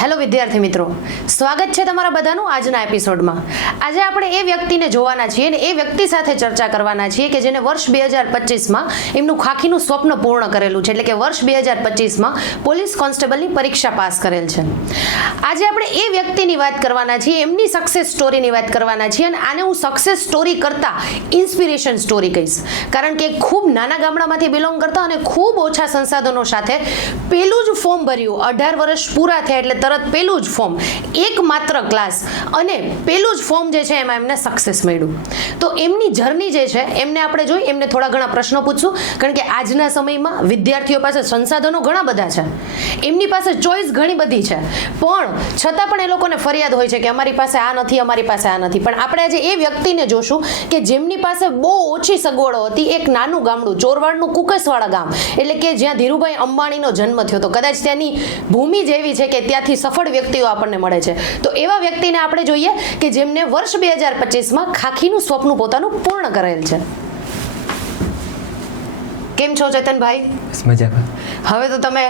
Hello વિદ્યાર્થી મિત્રો, સ્વાગત છે તમારા બધાનું આજના એપિસોડમાં. આજે આપણે એ વ્યક્તિને જોવાના છીએ અને એ વ્યક્તિ સાથે ચર્ચા કરવાના છીએ કે જેને વર્ષ 2025માં એમનું ખાખીનું સ્વપ્ન પૂર્ણ કરેલું છે, એટલે કે વર્ષ 2025માં પોલીસ કોન્સ્ટેબલની પરીક્ષા પાસ કરેલ છે. આજે આપણે એ વ્યક્તિની વાત કરવાના છીએ, એમની સક્સેસ સ્ટોરીની વાત કરવાના છીએ અને આને હું સક્સેસ સ્ટોરી કરતા ઇન્સ્પિરેશન સ્ટોરી કહીશ, કારણ કે ખૂબ નાના ગામડામાંથી બિલોંગ કરતા અને ખૂબ ઓછા સંસાધનો સાથે પેલું જ ફોર્મ ભર્યું, 18 વર્ષ પૂરા થયા એટલે તરત પેલું જ ફોર્મ, એકમાત્ર ક્લાસ અને પેલું જ ફોર્મ જે છે એમાં એમને સક્સેસ મળ્યું. તો એમની જર્ની જે છે એમને આપણે જોઈ, એમને થોડા ઘણા પ્રશ્નો પૂછશું, કારણ કે આજના સમયમાં વિદ્યાર્થીઓ પાસે સંસાધનો ઘણા બધા છે, એમની પાસે ચોઈસ ઘણી બધી છે, પણ છતાં પણ એ લોકોને ફરિયાદ હોય છે કે અમારી પાસે આ નથી, અમારી પાસે આ નથી. પણ આપણે આજે એ વ્યક્તિને જોશું કે જેમની પાસે બહુ ઓછી સગવડો હતી, એક નાનું ગામડું, ચોરવાડનું કુકસવાડા ગામ, એટલે કે જ્યાં ધીરુભાઈ અંબાણીનો જન્મ થયો હતો, કદાચ ત્યાંની ભૂમિ જ એવી છે કે ત્યાંથી સફળ વ્યક્તિઓ આપણને મળે છે. તો એવા વ્યક્તિને આપણે જોઈએ કે જેમને વર્ષ 2025માં ખાખીનું સ્વપ્ન પોતાનું પૂર્ણ કરેલ છે. કેમ છો ચેતનભાઈ? મજામાં. હવે તો તમે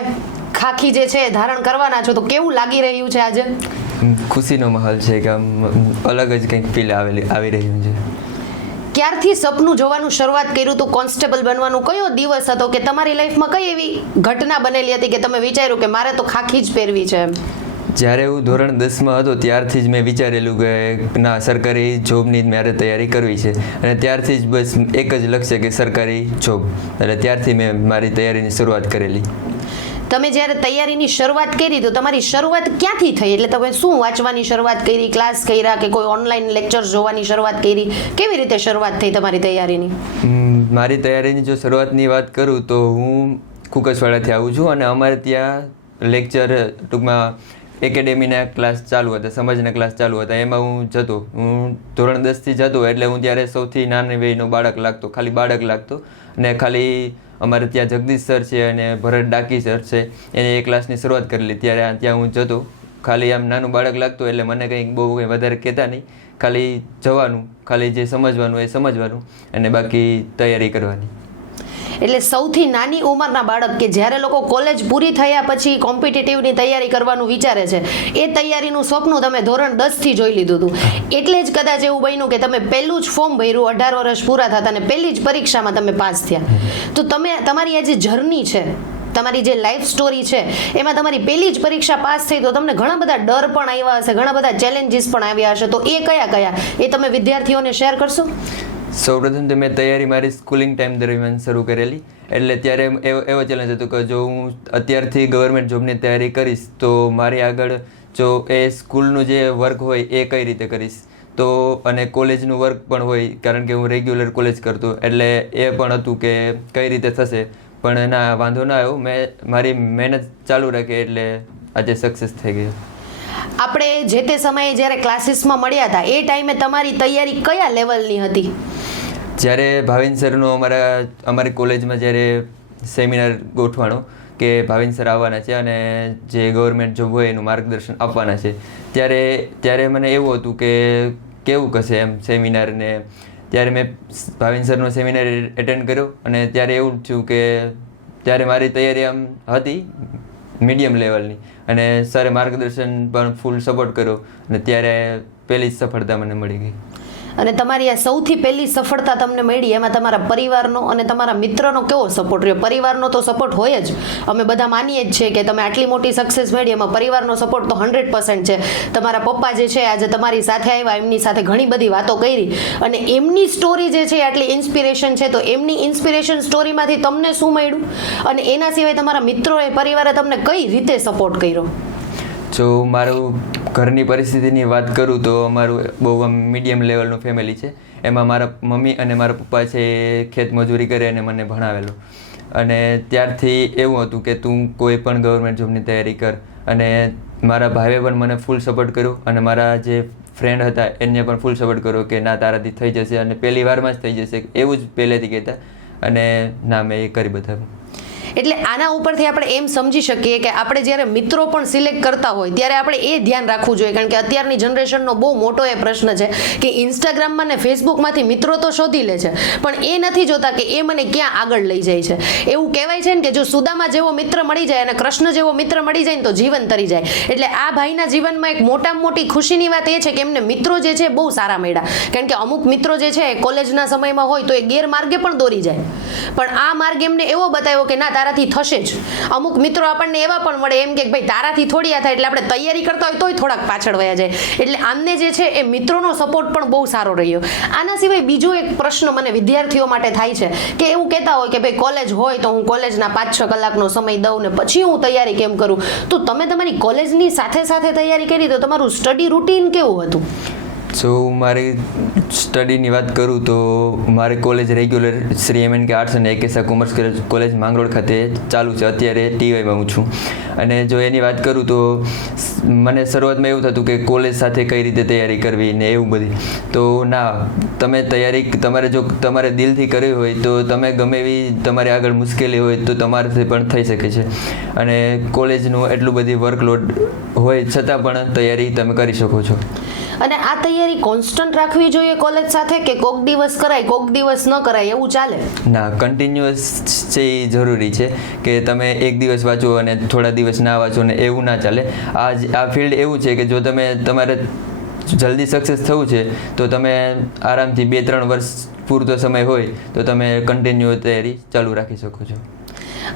ખાખી જે છે ધારણ કરવાના છો, તો કેવું લાગી રહ્યું છે આજે? ખુશીનો માહોલ છે કે આમ અલગ જ કંઈક ફીલ આવી રહ્યું છે. ક્યારથી સપનું જોવાનું શરૂઆત કર્યું હતું? કોન્સ્ટેબલ બનવાનું કયો દિવસ હતો કે તમારી લાઈફમાં કઈ એવી ઘટના બનેલી હતી કે તમે વિચાર્યું કે મારે તો ખાખી જ પહેરવી છે? જ્યારે હું ધોરણ 10માં હતો ત્યારથી જ મેં વિચારેલું કે ના, સરકારી જોબની જ મારે તૈયારી કરવી છે, અને ત્યારથી જ બસ એક જ લક્ષ્ય કે સરકારી જોબ. એટલે ત્યારથી મેં મારી તૈયારીની શરૂઆત કરેલી. તમે જ્યારે તૈયારીની શરૂઆત કરી તો તમારી શરૂઆત ક્યાંથી થઈ? એટલે તમે શું વાંચવાની શરૂઆત કરી, ક્લાસ કર્યા કે કોઈ ઓનલાઈન લેક્ચર્સ જોવાની શરૂઆત કરી? કેવી રીતે શરૂઆત થઈ તમારી તૈયારીની? મારી તૈયારીની જો શરૂઆતની વાત કરું તો હું કુકસવાડાથી આવું છું, અને અમારે ત્યાં લેક્ચર, ટૂંકમાં એકેડેમીના ક્લાસ ચાલુ હતા, સમાજના ક્લાસ ચાલુ હતા, એમાં હું જતો. હું ધોરણ 10થી જતો, એટલે હું ત્યારે સૌથી નાની વયનો બાળક લાગતો, ખાલી બાળક લાગતો. અને ખાલી અમારે ત્યાં જગદીશ સર છે અને ભરત ડાકી સર છે, એને એ ક્લાસની શરૂઆત કરેલી. ત્યારે ત્યાં હું જતો, ખાલી આમ નાનું બાળક લાગતો, એટલે મને કંઈક બહુ કંઈ વધારે કહેતા નહીં, ખાલી જવાનું, ખાલી જે સમજવાનું એ સમજવાનું અને બાકી તૈયારી કરવાની. એટલે સૌથી નાની ઉંમરના બાળક કે જ્યારે લોકો કોલેજ પૂરી થયા પછી કોમ્પિટિટિવની તૈયારી કરવાનું વિચારે છે, એ તૈયારીનું સ્વપ્ન તમે ધોરણ 10થી જોઈ લીધું હતું. એટલે જ કદાચ એવું બન્યું કે તમે પહેલું જ ફોર્મ ભર્યું, 18 વર્ષ પૂરા થતા અને પહેલી જ પરીક્ષામાં તમે પાસ થયા. તો તમે તમારી આ જે જર્ની છે, તમારી જે લાઈફ સ્ટોરી છે, એમાં તમારી પહેલી જ પરીક્ષા પાસ થઈ તો તમને ઘણા બધા ડર પણ આવ્યા હશે, ઘણા બધા ચેલેન્જીસ પણ આવ્યા હશે. તો એ કયા કયા એ તમે વિદ્યાર્થીઓને શેર કરશો? સૌપ્રથમ તો મેં તૈયારી મારી સ્કૂલિંગ ટાઈમ દરમિયાન શરૂ કરેલી. એટલે ત્યારે એવો ચેલેન્જ હતો કે જો હું અત્યારથી ગવર્મેન્ટ જોબની તૈયારી કરીશ તો મારી આગળ જો એ સ્કૂલનું જે વર્ક હોય એ કઈ રીતે કરીશ, તો અને કોલેજનું વર્ક પણ હોય, કારણ કે હું રેગ્યુલર કોલેજ કરતો, એટલે એ પણ હતું કે કઈ રીતે થશે. પણ ના, વાંધો ના આવ્યો, મેં મારી મહેનત ચાલુ રાખી, એટલે આજે સક્સેસ થઈ ગયો. આપણે જે તે સમયે જ્યારે ક્લાસીસમાં મળ્યા હતા એ ટાઈમે તમારી તૈયારી કયા લેવલની હતી? જ્યારે ભાવિન સરનો અમારી કોલેજમાં જ્યારે સેમિનાર ગોઠવાનો કે ભાવિન સર આવવાના છે અને જે ગવર્મેન્ટ જોબ હોય એનું માર્ગદર્શન આપવાના છે, ત્યારે મને એવું હતું કે કેવું કશે એમ સેમિનારને. ત્યારે મેં ભાવિન સરનો સેમિનાર એટેન્ડ કર્યો અને ત્યારે એવું થયું કે ત્યારે મારી તૈયારી આમ હતી મીડિયમ લેવલની, અને સરે માર્ગદર્શન પણ ફૂલ સપોર્ટ કર્યો, અને ત્યારે પહેલી જ સફળતા મને મળી ગઈ. અને તમારી આ સૌથી પહેલી સફળતા તમને મળી, એમાં તમારા પરિવારનો અને તમારા મિત્રનો કેવો સપોર્ટ રહ્યો? પરિવારનો તો સપોર્ટ હોય જ, અમે બધા માનીએ જ છે કે તમે આટલી મોટી સક્સેસ મળી, એમાં પરિવારનો સપોર્ટ તો 100% છે. તમારા પપ્પા જે છે આજે તમારી સાથે આવ્યા, એમની સાથે ઘણી બધી વાતો કરી, અને એમની સ્ટોરી જે છે આટલી ઇન્સ્પિરેશન છે, તો એમની ઇન્સ્પિરેશન સ્ટોરીમાંથી તમને શું મળ્યું? અને એના સિવાય તમારા મિત્રોએ, પરિવારે તમને કઈ રીતે સપોર્ટ કર્યો? જો મારું ઘરની પરિસ્થિતિની વાત કરું તો અમારું બહુ આમ મીડિયમ લેવલનું ફેમિલી છે. એમાં મારા મમ્મી અને મારા પપ્પા છે એ ખેતમજૂરી કરે અને મને ભણાવેલું, અને ત્યારથી એવું હતું કે તું કોઈ પણ ગવર્મેન્ટ જોબની તૈયારી કર. અને મારા ભાઈએ પણ મને ફૂલ સપોર્ટ કર્યો, અને મારા જે ફ્રેન્ડ હતા એને પણ ફૂલ સપોર્ટ કર્યો કે ના, તારાથી થઈ જશે, અને પહેલી વારમાં જ થઈ જશે, એવું જ પહેલેથી કહેતા, અને ના, મેં એ કરી બતાવ્યું. એટલે આના ઉપરથી આપણે એમ સમજી શકીએ કે આપણે જ્યારે મિત્રો પણ સિલેક્ટ કરતા હોય ત્યારે આપણે એ ધ્યાન રાખવું જોઈએ, કારણ કે અત્યારની જનરેશનનો બહુ મોટો એ પ્રશ્ન છે કે ઇન્સ્ટાગ્રામમાં ને ફેસબુકમાંથી મિત્રો તો શોધી લે છે, પણ એ નથી જોતા કે એ મને ક્યાં આગળ લઈ જાય છે. એવું કહેવાય છે ને કે જો સુદામા જેવો મિત્ર મળી જાય અને કૃષ્ણ જેવો મિત્ર મળી જાય ને તો જીવન તરી જાય. એટલે આ ભાઈના જીવનમાં એક મોટામાં મોટી ખુશીની વાત એ છે કે એમને મિત્રો જે છે બહુ સારા મળ્યા, કારણ કે અમુક મિત્રો જે છે કોલેજના સમયમાં હોય તો એ ગેરમાર્ગે પણ દોરી જાય, પણ આ માર્ગ એમને એવો બતાવ્યો કે ના તારાથી થશે જ. અમુક મિત્રો આપણને એવા પણ મળે એમ કે ભાઈ તારાથી થોડી આ થાય, એટલે આપણે તૈયારી કરતા હોય તોય થોડાક પાછળ વયા જાય. એટલે આમને જે છે એ મિત્રોનો સપોર્ટ પણ બહુ સારો રહ્યો. આના સિવાય બીજો એક પ્રશ્ન મને વિદ્યાર્થીઓ માટે થાય છે કે એવું કહેતા હોય કે ભાઈ કોલેજ હોય તો હું કોલેજના 5-6 કલાકનો સમય દઉં ને પછી હું તૈયારી કેમ કરું. તો તમે તમારી કોલેજની સાથે સાથે તૈયારી કરી તો તમારું સ્ટડી રૂટીન કેવું હતું? સો મારી સ્ટડીની વાત કરું તો મારી college regular Shri MNK arts અને એકેસા કોમર્સ કોલેજ માંગરોળ ખાતે ચાલુ છે. અત્યારે TYમાં હું છું. અને જો એની વાત કરું તો મને શરૂઆતમાં એવું થતું કે કોલેજ સાથે કઈ રીતે તૈયારી કરવી ને એવું બધી. તો ના, તમે તૈયારી તમારે દિલથી કરવી હોય તો તમે ગમે એવી તમારી આગળ મુશ્કેલી હોય તો તમારાથી પણ થઈ શકે છે. અને કોલેજનું એટલું બધી વર્કલોડ હોય છતાં પણ તૈયારી તમે કરી શકો છો. અને આ તૈયારી કોન્સ્ટન્ટ રાખવી જોઈએ કોલેજ સાથે કે કોક દિવસ કરાય કોક દિવસ ન કરાય એવું ચાલે? ના, કન્ટિન્યુઅસ છે એ જરૂરી છે કે તમે એક દિવસ વાંચો અને થોડા દિવસ ના વાંચો ને એવું ના ચાલે. આ ફિલ્ડ એવું છે કે જો તમારે જલ્દી સક્સેસ થવું છે તો તમે આરામથી 2-3 વર્ષ પૂરતો સમય હોય તો તમે કન્ટિન્યુ તૈયારી ચાલુ રાખી શકો છો.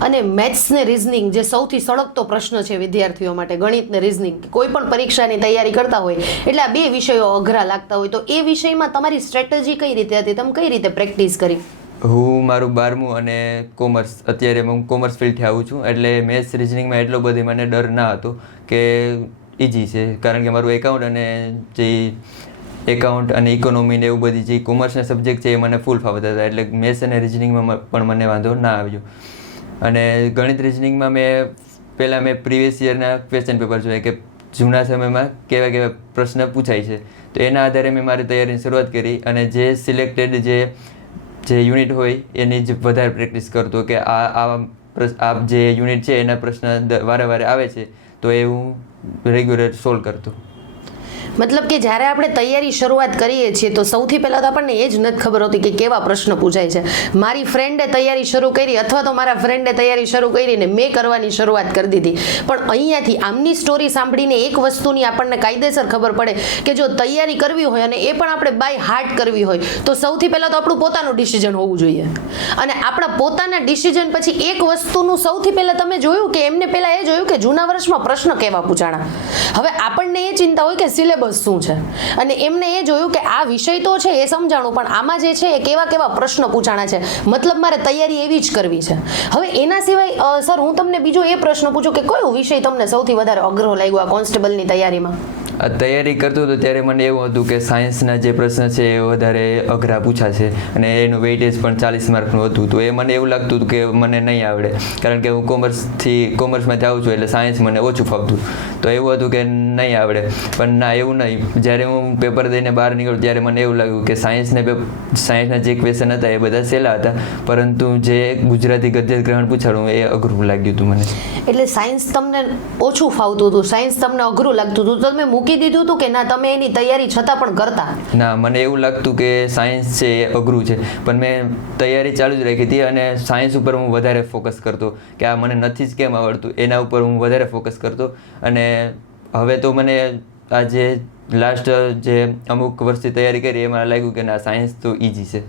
અને મેથ્સ ને રિઝનિંગ જે સૌથી સળગતો પ્રશ્ન છે વિદ્યાર્થીઓ માટે, ગણિત ને રિઝનિંગ, કોઈ પણ પરીક્ષાની તૈયારી કરતા હોય એટલે આ બે વિષયો અઘરા લાગતા હોય, તો એ વિષયમાં તમારી સ્ટ્રેટેજી કઈ રીતે હતી? તમે કઈ રીતે પ્રેક્ટિસ કરી? હું મારું 12મું અને કોમર્સ, અત્યારે હું કોમર્સ ફિલ્ડથી આવું છું એટલે મેથ્સ રિઝનિંગમાં એટલો બધી મને ડર ના હતો કે ઇઝી છે, કારણ કે મારું એકાઉન્ટ અને ઇકોનોમી ને એવું બધી જે કોમર્સના સબ્જેક્ટ છે એ મને ફૂલ ફાવતા હતા, એટલે મેથ્સ અને રિઝનિંગમાં પણ મને વાંધો ના આવ્યો. અને ગણિત રિઝનિંગમાં મેં પ્રીવિયસ યરના ક્વેશ્ચન પેપર જોયા કે જૂના સમયમાં કેવા કેવા પ્રશ્ન પૂછાય છે, તો એના આધારે મેં મારી તૈયારીની શરૂઆત કરી અને જે સિલેક્ટેડ જે યુનિટ હોય એની જ વધારે પ્રેક્ટિસ કરતો કે આ જે યુનિટ છે એના પ્રશ્ન વારે વારે આવે છે તો એ હું રેગ્યુલર સોલ્વ કરતો. મતલબ કે જ્યારે આપણે તૈયારી શરૂઆત કરીએ છીએ તો સૌથી પહેલાં તો આપણને એ જ નથી ખબર હોતી કે કેવા પ્રશ્ન પૂછાય છે. મારી ફ્રેન્ડે તૈયારી શરૂ કરી અથવા તો મારા ફ્રેન્ડે તૈયારી શરૂ કરીને મેં કરવાની શરૂઆત કરી દીધી, પણ અહીંયાથી આમની સ્ટોરી સાંભળીને એક વસ્તુની આપણને કાયદેસર ખબર પડે કે જો તૈયારી કરવી હોય અને એ પણ આપણે બાય હાર્ટ કરવી હોય તો સૌથી પહેલાં તો આપણું પોતાનું ડિસિઝન હોવું જોઈએ. અને આપણા પોતાના ડિસિઝન પછી એક વસ્તુનું સૌથી પહેલાં તમે જોયું કે એમને પહેલાં એ જોયું કે જૂના વર્ષમાં પ્રશ્ન કેવા પૂછાણા. હવે આપણને એ ચિંતા હોય કે સિલેબસ શું છે, અને એમને એ જોયું કે આ વિષય તો છે એ સમજાણું પણ આમાં જે છે એ કેવા કેવા પ્રશ્ન પૂછાણા છે, મતલબ મારે તૈયારી એવી જ કરવી છે. હવે એના સિવાય સર હું તમને બીજો એ પ્રશ્ન પૂછું કે કયો વિષય તમને સૌથી વધારે અઘરો લાગ્યો આ કોન્સ્ટેબલની તૈયારીમાં? આ તૈયારી કરતો હતો ત્યારે મને એવું હતું કે સાયન્સના જે પ્રશ્ન છે એ વધારે અઘરા પૂછાશે અને એનું વેઇટેજ પણ 40 માર્કનું હતું, તો એ મને એવું લાગતું હતું કે મને નહીં આવડે, કારણ કે હું કોમર્સમાંથી આવું છું એટલે સાયન્સ મને ઓછું ફાવતું, તો એવું હતું કે નહીં આવડે. પણ ના, એવું નહીં. જ્યારે હું પેપર દઈને બહાર નીકળ્યું ત્યારે મને એવું લાગ્યું કે સાયન્સના જે ક્વેશ્ચન હતા એ બધા સહેલા હતા, પરંતુ જે ગુજરાતી ગદ્ય ગ્રહણ પૂછાડું એ અઘરું લાગ્યું હતું મને. એટલે સાયન્સ તમને ઓછું ફાવતું હતું, સાયન્સ તમને અઘરું લાગતું હતું, તો તમે મૂકી દીધું હતું કે ના તમે એની તૈયારી છતાં પણ કરતા? ના, મને એવું લાગતું કે સાયન્સ છે એ અઘરું છે, પણ મેં તૈયારી ચાલુ જ રાખી હતી અને સાયન્સ ઉપર હું વધારે ફોકસ કરતો કે આ મને નથી જ કેમ આવડતું, એના ઉપર હું વધારે ફોકસ કરતો. અને હવે તો મને આ જે લાસ્ટ જે અમુક વર્ષથી તૈયારી કરી એમાં લાગ્યું કે ના, સાયન્સ તો ઇઝી છે.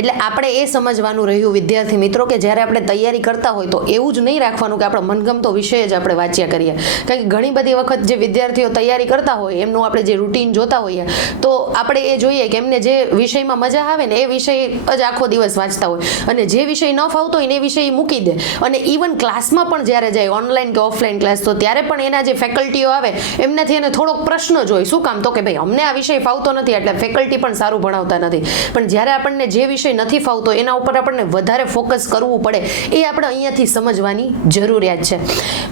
એટલે આપણે એ સમજવાનું રહ્યું વિદ્યાર્થી મિત્રો કે જ્યારે આપણે તૈયારી કરતા હોય તો એવું જ નહીં રાખવાનું કે આપણો મનગમતો વિષય જ આપણે વાંચ્યા કરીએ, કારણ કે ઘણી બધી વખત જે વિદ્યાર્થીઓ તૈયારી કરતા હોય એમનું આપણે જે રૂટીન જોતા હોઈએ તો આપણે એ જોઈએ કે એમને જે વિષયમાં મજા આવે ને એ વિષય જ આખો દિવસ વાંચતા હોય, અને જે વિષય ન ફાવતો હોય ને એ વિષય મૂકી દે. અને ઇવન ક્લાસમાં પણ જ્યારે જાય ઓનલાઈન કે ઓફલાઈન ક્લાસ તો ત્યારે પણ એના જે ફેકલ્ટીઓ આવે એમનાથી એને થોડોક પ્રશ્ન જ હોય, શું કામ? તો કે ભાઈ અમને આ વિષય ફાવતો નથી એટલે ફેકલ્ટી પણ સારું ભણાવતા નથી. પણ જ્યારે આપણને જે વિષય નથી ફાવતો એના ઉપર આપણને વધારે ફોકસ કરવું પડે એ આપણે અહીંયાથી સમજવાની જરૂરિયાત છે.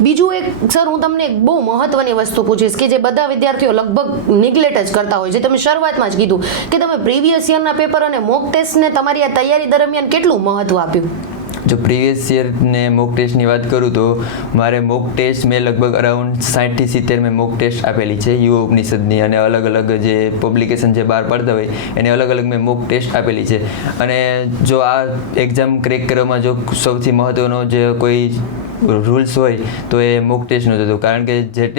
બીજું એક સર હું તમને એક બહુ મહત્વની વસ્તુ પૂછીશ કે જે બધા વિદ્યાર્થીઓ લગભગ નિગ્લેક્ટ જ કરતા હોય છે. તમે શરૂઆતમાં જ કીધું કે તમે પ્રીવિયસ યરના પેપર અને મોક ટેસ્ટને તમારી આ તૈયારી દરમિયાન કેટલું મહત્વ આપ્યું? જો પ્રીવિયસ યરને મોક ટેસ્ટની વાત કરું તો મારે મોક ટેસ્ટ મેં લગભગ અરાઉન્ડ 60 થી 70 મેં મોક ટેસ્ટ આપેલી છે યુવા ઉપનિષદની, અને અલગ અલગ જે પબ્લિકેશન જે બહાર પડતા હોય એની અલગ અલગ મેં મોક ટેસ્ટ આપેલી છે. અને જો આ એક્ઝામ ક્રેક કરવામાં જો સૌથી મહત્ત્વનો જે કોઈ રૂલ્સ હોય તો એ મોક ટેસ્ટનું જ હતું, કારણ કે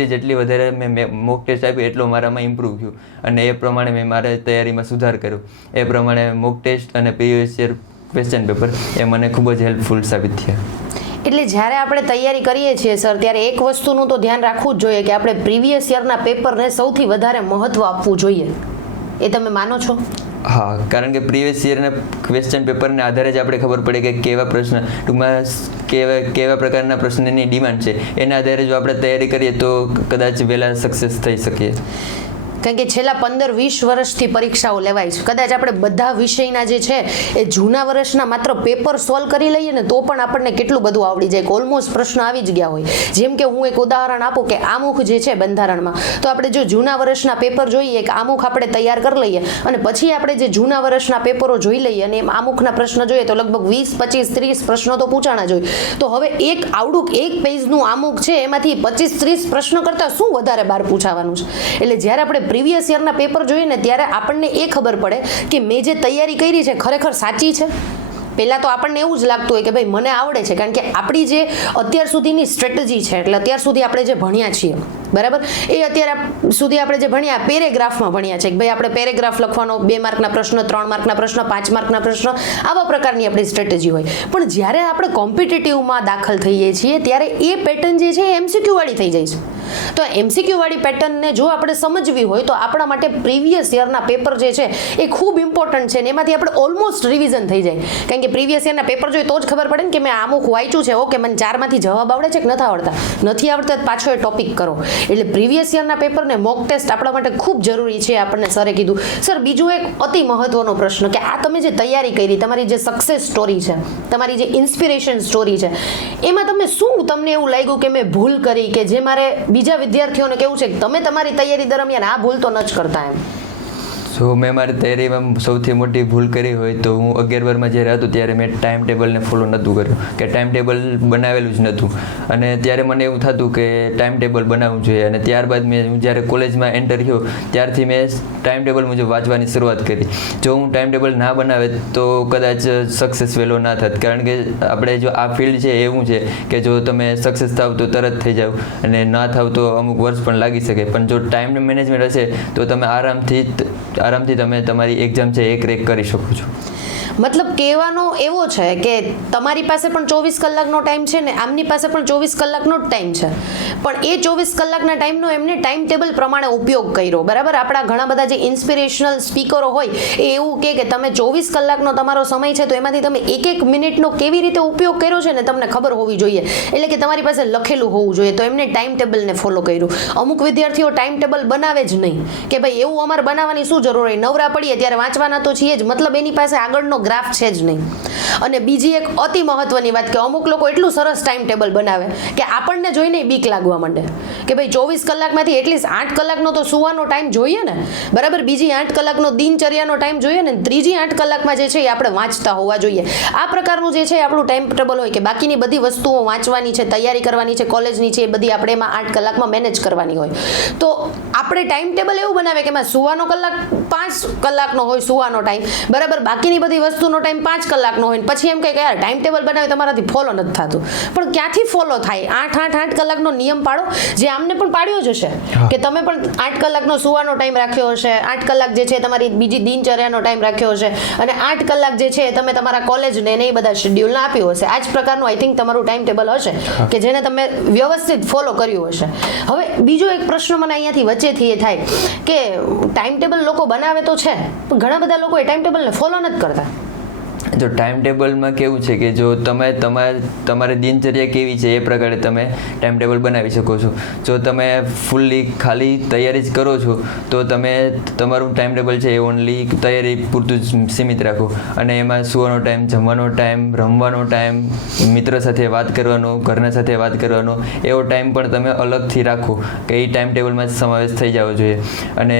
જેટલી વધારે મેં મોક ટેસ્ટ આપી એટલો મારામાં ઇમ્પ્રૂવ થયું, અને એ પ્રમાણે મેં મારા તૈયારીમાં સુધાર કર્યો. એ પ્રમાણે મોક ટેસ્ટ અને પ્રીવિયસ યર ક્વેશ્ચન પેપર એ મને ખૂબ જ હેલ્પફુલ સાબિત થયા. એટલે જ્યારે આપણે તૈયારી કરીએ છીએ સર, ત્યારે એક વસ્તુનું તો ધ્યાન રાખવું જ જોઈએ કે આપણે પ્રીવિયસ યરના પેપરને સૌથી વધારે મહત્વ આપવું જોઈએ. એ તમે માનો છો? હા, કારણ કે પ્રીવિયસ યરના ક્વેશ્ચન પેપરને આધારે જ આપણે ખબર પડે કે કેવા પ્રશ્ન, ટૂંકમાં કેવા પ્રકારના પ્રશ્નની ડિમાન્ડ છે, એના આધારે જો આપણે તૈયારી કરીએ તો કદાચ વહેલા સક્સેસ થઈ શકીએ. કારણ કે છેલ્લા 15-20 વર્ષથી પરીક્ષાઓ લેવાય છે. કદાચ આપણે બધા વિષયના જે છે એ જૂના વર્ષના માત્ર પેપર સોલ્વ કરી લઈએ ને તો પણ આપણને કેટલું બધું આવડી જાય કે ઓલમોસ્ટ પ્રશ્ન આવી જ ગયા હોય. જેમ કે હું એક ઉદાહરણ આપું કે આમુખ જે છે બંધારણમાં, તો આપણે જો જૂના વર્ષના પેપર જોઈએ કે આમુખ આપણે તૈયાર કરી લઈએ અને પછી આપણે જે જૂના વર્ષના પેપરો જોઈ લઈએ અને એમ આમુખના પ્રશ્ન જોઈએ તો લગભગ 20, 25, 30 પ્રશ્નો તો પૂછાણા જ હોય. તો હવે એક આવડું એક પેજનું આમુખ છે, એમાંથી 25-30 પ્રશ્નો કરતાં શું વધારે બહાર પૂછાવાનું છે. એટલે જ્યારે આપણે પ્રીવિયસ યરના પેપર જોઈએ ને ત્યારે આપણને એ ખબર પડે કે મેં જે તૈયારી કરી છે ખરેખર સાચી છે. પહેલાં તો આપણને એવું જ લાગતું હોય કે ભાઈ મને આવડે છે, કારણ કે આપણી જે અત્યાર સુધીની સ્ટ્રેટેજી છે, એટલે અત્યાર સુધી આપણે જે ભણ્યા છીએ બરાબર, એ અત્યારે સુધી આપણે જે ભણ્યા પેરેગ્રાફમાં ભણ્યા છે કે ભાઈ આપણે પેરેગ્રાફ લખવાનો, 2 માર્કના પ્રશ્ન, 3 માર્કના પ્રશ્ન, 5 માર્કના પ્રશ્ન, આવા પ્રકારની આપણી સ્ટ્રેટેજી હોય. પણ જ્યારે આપણે કોમ્પિટિટિવમાં દાખલ થઈએ છીએ ત્યારે એ પેટર્ન જે છે એ એમસીક્યુ વાળી થઈ જાય છે. તો એમસીક્યુ વાળી પેટર્નને જો આપણે સમજવી હોય તો આપણા માટે પ્રીવિયસ યરના પેપર જે છે એ ખૂબ ઇમ્પોર્ટન્ટ છે, ને એમાંથી આપણે ઓલમોસ્ટ રિવિઝન થઈ જાય. કારણ કે પ્રીવિયસ યરના પેપર જોઈએ તો જ ખબર પડે ને કે મેં અમુક વાંચ્યું છે, ઓકે મને 4માંથી જવાબ આવડે છે કે નથી આવડતા તો પાછો એ ટોપિક કરો. એટલે પ્રીવિયસ યરના પેપરને મોક ટેસ્ટ આપણા માટે ખૂબ જરૂરી છે, આપણને સરે કીધું. સર, બીજું એક અતિ મહત્વનો પ્રશ્ન કે આ તમે જે તૈયારી કરી, તમારી જે સક્સેસ સ્ટોરી છે, તમારી જે ઇન્સ્પિરેશન સ્ટોરી છે, એમાં તમને એવું લાગ્યું કે મેં ભૂલ કરી કે જે મારે બીજા વિદ્યાર્થીઓને કેવું છે કે તમે તમારી તૈયારી દરમિયાન આ ભૂલ તો ન જ કરતા એમ? સો મેં મારી તૈયારીમાં સૌથી મોટી ભૂલ કરી હોય તો હું 11 બારમાં જ્યારે હતું ત્યારે મેં ટાઈમ ટેબલને ફોલો નહોતું કર્યું, કે ટાઈમ ટેબલ બનાવેલું જ નહોતું. અને ત્યારે મને એવું થતું કે ટાઈમ ટેબલ બનાવવું જોઈએ. અને ત્યારબાદ હું જ્યારે કોલેજમાં એન્ટર થયો ત્યારથી મેં ટાઈમ ટેબલ મુજબ વાંચવાની શરૂઆત કરી. જો હું ટાઈમ ટેબલ ના બનાવે તો કદાચ સક્સેસ વહેલો ના થાત, કારણ કે આપણે જો આ ફિલ્ડ છે એવું છે કે જો તમે સક્સેસ થાવ તો તરત થઈ જાવ, અને ના થાવ તો અમુક વર્ષ પણ લાગી શકે. પણ જો ટાઈમ મેનેજમેન્ટ હશે તો તમે આરામથી તમે તમારી એક્ઝામ છે એ ક્રેક કરી શકો છો. મતલબ કહેવાનો એવો છે કે તમારી પાસે પણ 24 કલાકનો ટાઈમ છે ને આમની પાસે પણ 24 કલાકનો જ ટાઈમ છે, પણ એ 24 કલાકના ટાઈમનો એમને ટાઈમ ટેબલ પ્રમાણે ઉપયોગ કર્યો. બરાબર, આપણા ઘણા બધા જે ઇન્સ્પિરેશનલ સ્પીકરો હોય એ એવું કે તમે 24 કલાકનો તમારો સમય છે તો એમાંથી તમે એક મિનિટનો કેવી રીતે ઉપયોગ કર્યો છે ને તમને ખબર હોવી જોઈએ. એટલે કે તમારી પાસે લખેલું હોવું જોઈએ. તો એમને ટાઈમ ટેબલને ફોલો કર્યું. અમુક વિદ્યાર્થીઓ ટાઈમ ટેબલ બનાવે જ નહીં કે ભાઈ એવું અમારે બનાવવાની શું જરૂર હોય, નવરા પડીએ ત્યારે વાંચવાના તો છીએ જ, મતલબ એની પાસે આગળનો ગ્રાફ છે જ નહીં. અને બીજી એક અતિ મહત્વની વાત કે અમુક લોકો એટલું સરસ ટાઈમ ટેબલ બનાવે કે આપણને જોઈને બીક લાગવા માંડે કે ભાઈ 24 કલાકમાંથી એટલીસ્ટ 8 કલાકનો તો સુવાનો ટાઈમ જોઈએ ને, બરાબર, બીજી 8 કલાકનો દિનચર્યાનો ટાઈમ જોઈએ ને, ત્રીજી 8 કલાકમાં જે છે એ આપણે વાંચતા હોવા જોઈએ. આ પ્રકારનું જે છે આપણું ટાઈમ ટેબલ હોય કે બાકીની બધી વસ્તુઓ વાંચવાની છે, તૈયારી કરવાની છે, કોલેજની છે, એ બધી આપણે એમાં 8 કલાકમાં મેનેજ કરવાની હોય. તો આપણે ટાઈમ ટેબલ એવું બનાવે કે એમાં સુવાનો કલાક 5 કલાકનો હોય સુવાનો ટાઈમ, બરાબર, બાકીની બધી વસ્તુનો ટાઈમ 5 કલાકનો હોય. પછી એમ કહે કે યાર ટાઈમ ટેબલ બનાવે તમારાથી ફોલો નથી થતું. પણ ક્યાંથી ફોલો થાય? 8 કલાકનો નિયમ પાડો, જે આમને પણ પાડ્યો જ હશે કે તમે પણ 8 કલાકનો સુવાનો ટાઈમ રાખ્યો હશે, 8 કલાક જે છે તમારી બીજી દિનચર્યાનો ટાઈમ રાખ્યો હશે, અને 8 કલાક જે છે તમે તમારા કોલેજને ને એ બધા શેડ્યુલને આપ્યું હશે. આ જ પ્રકારનું આઈ થિંક તમારું ટાઈમ ટેબલ હશે કે જેને તમે વ્યવસ્થિત ફોલો કર્યું હશે. હવે બીજો એક પ્રશ્ન મને અહીંયાથી વચ્ચેથી એ થાય કે ટાઈમ ટેબલ લોકો બનાવે તો છે પણ ઘણા બધા લોકો એ ટાઈમ ટેબલને ફોલો નથી કરતા. જો ટાઈમ ટેબલમાં કેવું છે કે જો તમે તમારી દિનચર્યા કેવી છે એ પ્રકારે તમે ટાઈમ ટેબલ બનાવી શકો છો. જો તમે ફૂલ્લી ખાલી તૈયારી જ કરો છો તો તમે તમારું ટાઈમ ટેબલ છે એ ઓનલી તૈયારી પૂરતું જ સીમિત રાખો, અને એમાં સુવાનો ટાઈમ, જમવાનો ટાઈમ, રમવાનો ટાઈમ, મિત્ર સાથે વાત કરવાનો, ઘરના સાથે વાત કરવાનો, એવો ટાઈમ પણ તમે અલગથી રાખો કે એ ટાઈમ ટેબલમાં જ સમાવેશ થઈ જવો જોઈએ. અને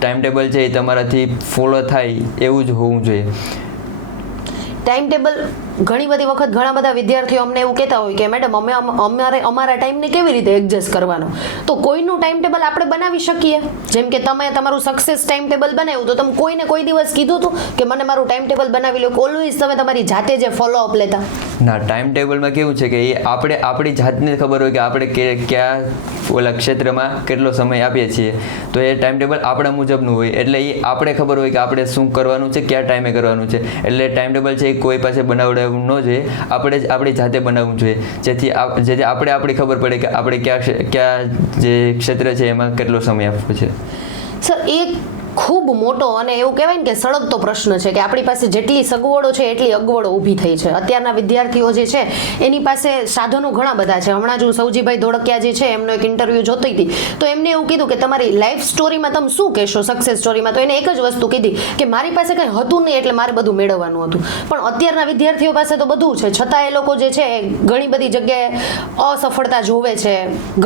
ટાઈમ ટેબલ છે એ તમારાથી ફોલો થાય એવું જ હોવું જોઈએ. ટાઈમ ટેબલ ઘણી બધી વખત ઘણા બધા વિદ્યાર્થીઓ અમને એવું કહેતા હોય કે મેડમ અમારા ટાઈમને કેવી રીતે એડજસ્ટ કરવાનો. તો કોઈનું ટાઈમ ટેબલ આપણે બનાવી શકીએ. જેમ કે તમે તમારું સક્સેસ ટાઈમ ટેબલ બનાવ્યું તો તમે કોઈને કોઈ દિવસ કીધું હતું કે મને મારું ટાઈમ ટેબલ બનાવી લો? ઓલવેઝ તમે તમારી જાતે જે ફોલોઅપ લેતા? ના, ટાઈમ ટેબલમાં કેવું છે કે એ આપણે આપણી જાતને ખબર હોય કે આપણે કયા ઓલા ક્ષેત્રમાં કેટલો સમય આપીએ છીએ. તો એ ટાઈમ ટેબલ આપણા મુજબનું હોય એટલે એ આપણે ખબર હોય કે આપણે શું કરવાનું છે, કયા ટાઈમે કરવાનું છે. એટલે ટાઈમ ટેબલ છે એ કોઈ પાસે બનાવડાવવું ન જોઈએ, આપણે જ આપણી જાતે બનાવવું જોઈએ, જેથી આપણે આપણી ખબર પડે કે આપણે કયા જે ક્ષેત્ર છે એમાં કેટલો સમય આપવો છે. સર, એક ખૂબ મોટો અને એવું કહેવાય ને કે સળગતો પ્રશ્ન છે કે આપણી પાસે જેટલી સગવડો છે એટલી અગવડો ઊભી થઈ છે. અત્યારના વિદ્યાર્થીઓ જે છે એની પાસે સાધનો ઘણા બધા છે. હમણાં જ હું સૌજીભાઈ ધોળકિયા જે છે એમનો એક ઇન્ટરવ્યૂ જોતી હતી તો એમને એવું કીધું કે તમારી લાઈફ સ્ટોરીમાં તમે શું કહેશો, સક્સેસ સ્ટોરીમાં? તો એને એક જ વસ્તુ કીધી કે મારી પાસે કંઈ હતું નહીં એટલે મારે બધું મેળવવાનું હતું. પણ અત્યારના વિદ્યાર્થીઓ પાસે તો બધું છે, છતાં એ લોકો જે છે ઘણી બધી જગ્યાએ અસફળતા જોવે છે,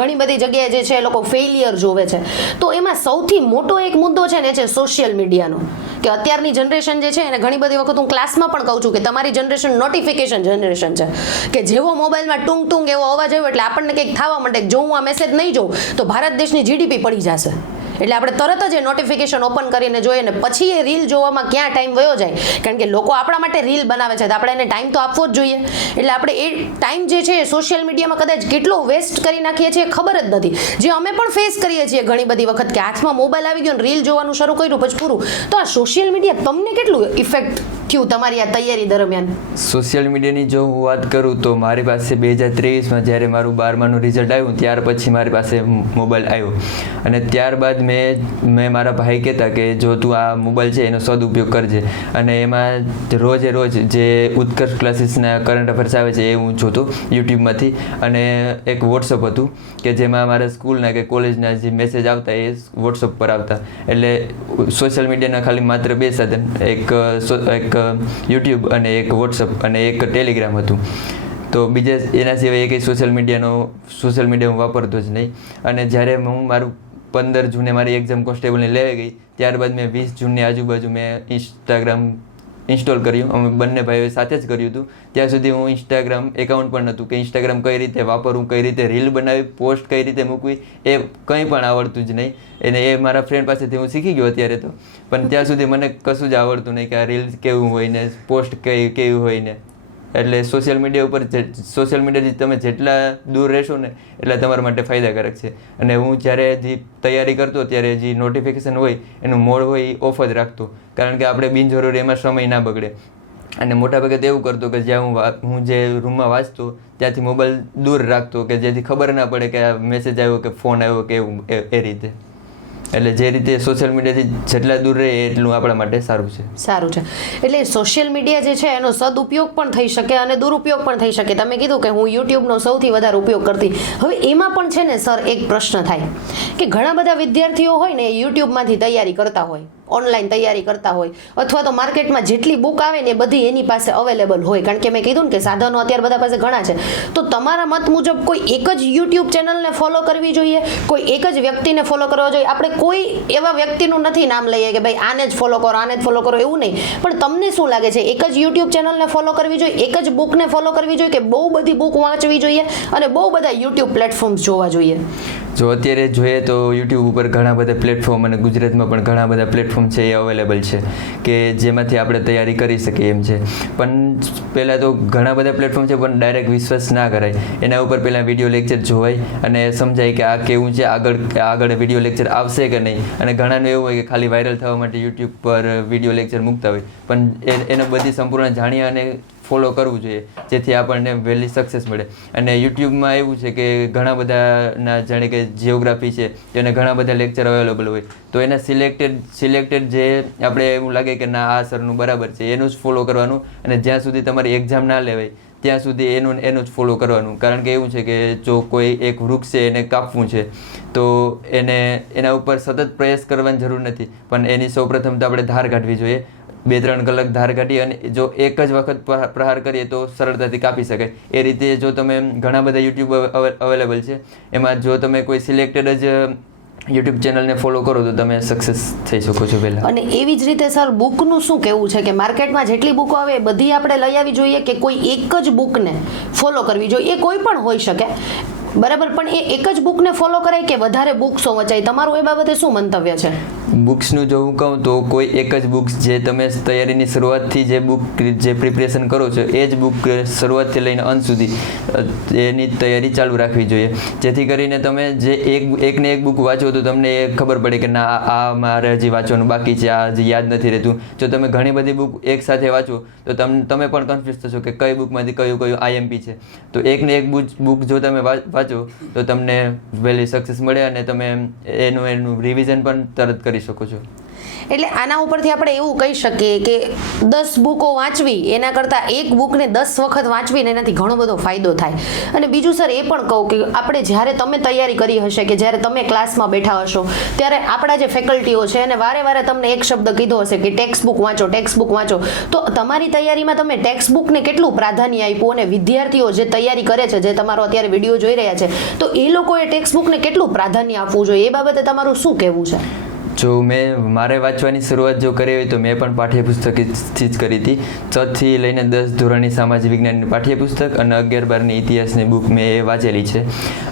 ઘણી બધી જગ્યાએ જે છે એ લોકો ફેલિયર જોવે છે. તો એમાં સૌથી મોટો એક મુદ્દો છે ને સોશિયલ મીડિયાનો, કે અત્યારની જનરેશન જે છે એને ઘણી બધી વખત હું ક્લાસમાં પણ કહું છું કે તમારી જનરેશન નોટિફિકેશન જનરેશન છે, કે જેવો મોબાઈલમાં ટુંગ ટુંગ એવો અવાજ આવ્યો એટલે આપણને કંઈક થવા માંડે, જો હું આ મેસેજ નહીં જોઉં તો ભારત દેશની જીડીપી પડી જશે. એટલે આપણે તરત જ એ નોટિફિકેશન ઓપન કરીને જોઈએ ને પછી એ રીલ જોવામાં ક્યાં ટાઈમ વયો જાય. કારણ કે લોકો આપણા માટે રીલ બનાવે છે તો આપણે એને ટાઈમ તો આપવો જ જોઈએ. એટલે આપણે એ ટાઈમ જે છે એ સોશિયલ મીડિયામાં કદાચ કેટલો વેસ્ટ કરી નાખીએ છીએ ખબર જ નથી. જે અમે પણ ફેસ કરીએ છીએ ઘણી બધી વખત કે હાથમાં મોબાઈલ આવી ગયો ને રીલ જોવાનું શરૂ કર્યું પછી પૂરું. તો આ સોશિયલ મીડિયા તમને કેટલું ઇફેક્ટ થયું તમારી આ તૈયારી દરમિયાન? સોશિયલ મીડિયાની જો હું વાત કરું તો મારી પાસે 2023માં જ્યારે મારું 12માનું રિઝલ્ટ આવ્યું ત્યાર પછી મારી પાસે મોબાઈલ આવ્યો અને ત્યારબાદ મેં મારા ભાઈ કહેતા કે જો તું આ મોબાઈલ છે એનો સદુપયોગ કરજે, અને એમાં રોજે રોજ જે ઉત્કર્ષ ક્લાસીસના કરંટ અફેર્સ આવે છે એ હું જોતો યુટ્યુબમાંથી, અને એક વોટ્સઅપ હતું કે જેમાં મારા સ્કૂલના કે કોલેજના જે મેસેજ આવતા એ વોટ્સઅપ પર આવતા. એટલે સોશિયલ મીડિયાના ખાલી માત્ર 2 સાધન, એક યુટ્યુબ અને એક વોટ્સઅપ અને એક ટેલિગ્રામ હતું. તો બીજા એના સિવાય કંઈ સોશિયલ મીડિયા હું વાપરતો જ નહીં. અને જ્યારે હું મારું 15 જૂને મારી એક્ઝામ કોન્સ્ટેબલની લેવાઈ ગઈ ત્યારબાદ મેં 20 જૂનની આજુબાજુ મેં ઇન્સ્ટાગ્રામ ઇન્સ્ટોલ કર્યું. અમે બંને ભાઈઓ સાથે જ કર્યું હતું. ત્યાં સુધી હું ઇન્સ્ટાગ્રામ એકાઉન્ટ પણ નહોતું કે ઇન્સ્ટાગ્રામ કઈ રીતે વાપરવું, કઈ રીતે રીલ બનાવી, પોસ્ટ કઈ રીતે મૂકવી, એ કંઈ પણ આવડતું જ નહીં. એને એ મારા ફ્રેન્ડ પાસેથી હું શીખી ગયો અત્યારે તો, પણ ત્યાં સુધી મને કશું જ આવડતું નહીં કે આ રીલ કેવું હોય ને પોસ્ટ કેવી હોય ને. એટલે સોશિયલ મીડિયાથી તમે જેટલા દૂર રહેશો ને એટલા તમારા માટે ફાયદાકારક છે. અને હું જ્યારે જે તૈયારી કરતો ત્યારે જે નોટિફિકેશન હોય એનું મોડ હોય એ ઓફ જ રાખતો, કારણ કે આપણે બિનજરૂરી એમાં સમય ના બગડે. અને મોટાભાગે તો એવું કરતો કે જ્યાં હું જે રૂમમાં વાંચતો ત્યાંથી મોબાઈલ દૂર રાખતો કે જેથી ખબર ના પડે કે આ મેસેજ આવ્યો કે ફોન આવ્યો કે એવું એ રીતે. એટલે જે રીતે સોશિયલ મીડિયાથી જેટલા દૂર રહે એટલું આપણા માટે સારું છે. એટલે સોશિયલ મીડિયા જે છે એનો સદુપયોગ પણ થઈ શકે અને દુરુપયોગ પણ થઈ શકે. તમે કીધું કે હું યુટ્યુબનો સૌથી વધારે ઉપયોગ કરતી. હવે એમાં પણ છે ને સર એક પ્રશ્ન થાય કે ઘણા બધા વિદ્યાર્થીઓ હોય ને એ યુટ્યુબમાંથી તૈયારી કરતા હોય, ઓનલાઈન તૈયારી કરતા હોય, અથવા તો માર્કેટમાં જેટલી બુક આવે ને એ બધી એની પાસે અવેલેબલ હોય. કારણ કે મેં કીધું ને કે સાધનો અત્યારે બધા પાસે ઘણા છે. તો તમારા મત મુજબ કોઈ એક જ યુટ્યુબ ચેનલને ફોલો કરવી જોઈએ, કોઈ એક જ વ્યક્તિને ફોલો કરવા જોઈએ? આપણે કોઈ એવા વ્યક્તિનું નથી નામ લઈએ કે ભાઈ આને જ ફોલો કરો, આને જ ફોલો કરો, એવું નહીં. પણ તમને શું લાગે છે, એક જ યુટ્યુબ ચેનલને ફોલો કરવી જોઈએ, એક જ બુકને ફોલો કરવી જોઈએ, કે બહુ બધી બુક વાંચવી જોઈએ અને બહુ બધા યુટ્યુબ પ્લેટફોર્મ્સ જોવા જોઈએ? જો અત્યારે જોઈએ તો યુટ્યુબ ઉપર ઘણા બધા પ્લેટફોર્મ અને ગુજરાતમાં પણ ઘણા બધા પ્લેટફોર્મ છે એ અવેલેબલ છે કે જેમાંથી આપણે તૈયારી કરી શકીએ એમ છે. પણ પહેલાં તો ઘણા બધા પ્લેટફોર્મ છે પણ ડાયરેક્ટ વિશ્વાસ ના કરાય. એના ઉપર પહેલાં વિડીયો લેક્ચર જોવાય અને સમજાય કે આ કેવું છે, આગળ વિડીયો લેક્ચર આવશે કે નહીં. અને ઘણાનું એવું હોય કે ખાલી વાયરલ થવા માટે યુટ્યુબ પર વિડીયો લેક્ચર મૂકતા હોય, પણ એને બધી સંપૂર્ણ જાણીએ અને ફોલો કરવું જોઈએ જેથી આપણને વહેલી સક્સેસ મળે. અને યુટ્યુબમાં એવું છે કે ઘણા બધાના જાણે કે જિયોગ્રાફી છે તેને ઘણા બધા લેક્ચર અવેલેબલ હોય, તો એના સિલેક્ટેડ જે આપણે એવું લાગે કે ના આ સરનું બરાબર છે એનું જ ફોલો કરવાનું. અને જ્યાં સુધી તમારી એક્ઝામ ના લેવાય ત્યાં સુધી એનું જ ફોલો કરવાનું. કારણ કે એવું છે કે જો કોઈ એક વૃક્ષ છે એને કાપવું છે તો એના ઉપર સતત પ્રયાસ કરવાની જરૂર નથી, પણ એની સૌપ્રથમ તો આપણે ધાર કાઢવી જોઈએ. 2-3 કલાક ધાર કાઢી અને જો એક જ વખત પ્રહાર કરીએ તો સરળતાથી કાપી શકાય. એ રીતે જો તમે ઘણા બધા યુટ્યુબ અવેલેબલ છે, એમાં જો તમે કોઈ સિલેક્ટેડ જ યુટ્યુબ ચેનલને ફોલો કરો તો તમે સક્સેસ થઈ શકો છો પહેલાં. અને એવી જ રીતે સર બુકનું શું કહેવું છે કે માર્કેટમાં જેટલી બુકો આવે એ બધી આપણે લઈ આવી જોઈએ કે કોઈ એક જ બુકને ફોલો કરવી જોઈએ? એ કોઈ પણ હોઈ શકે, બરાબર, પણ એ એક જ બુકને ફોલો કરાય કે વધારે બુક્સો વચાય? તમારું એ બાબતે શું મંતવ્ય છે? બુક્સનું જો હું કહું તો કોઈ એક જ બુક્સ જે તમે તૈયારીની શરૂઆતથી જે પ્રિપરેશન કરો છો એ જ બુક શરૂઆતથી લઈને અંત સુધી એની તૈયારી ચાલુ રાખવી જોઈએ, જેથી કરીને તમે જે એકને એક બુક વાંચો તો તમને એ ખબર પડે કે ના આ મારે હજી વાંચવાનું બાકી છે, આ હજી યાદ નથી રહેતું. જો તમે ઘણી બધી બુક એક સાથે વાંચો તો તમે પણ કન્ફ્યુઝ થશો કે કઈ બુકમાંથી કયું આઈએમપી છે. તો એકને એક બુક જો તમે વાંચો તો તમને વહેલી સક્સેસ મળે અને તમે એનું રિવિઝન પણ તરત કરી શકો છો. એટલે આના ઉપરથી આપણે એવું કહી શકીએ કે 10 બુકો વાંચવી એના કરતાં એક બુકને 10 વખત વાંચવીને એનાથી ઘણો બધો ફાયદો થાય. અને બીજું સર એ પણ કહું કે આપણે જ્યારે તમે તૈયારી કરી હશે કે જ્યારે તમે ક્લાસમાં બેઠા હશો ત્યારે આપણા જે ફેકલ્ટીઓ છે એને વારે વારે તમને એક શબ્દ કીધો હશે કે ટેક્સ્ટ બુક વાંચો. તો તમારી તૈયારીમાં તમે ટેક્સ્ટ બુકને કેટલું પ્રાધાન્ય આપ્યું અને વિદ્યાર્થીઓ જે તૈયારી કરે છે, જે તમારો અત્યારે વિડીયો જોઈ રહ્યા છે, તો એ લોકોએ ટેક્સ્ટ બુકને કેટલું પ્રાધાન્ય આપવું જોઈએ? એ બાબતે તમારું શું કહેવું છે? જો મારે વાંચવાની શરૂઆત જો કરી હોય તો મેં પણ પાઠ્યપુસ્તકથી જ કરી હતી. 6 થી લઈને 10 ધોરણની સામાજિક વિજ્ઞાનની પાઠ્યપુસ્તક અને 11-12ની ઇતિહાસની બુક મેં એ વાંચેલી છે.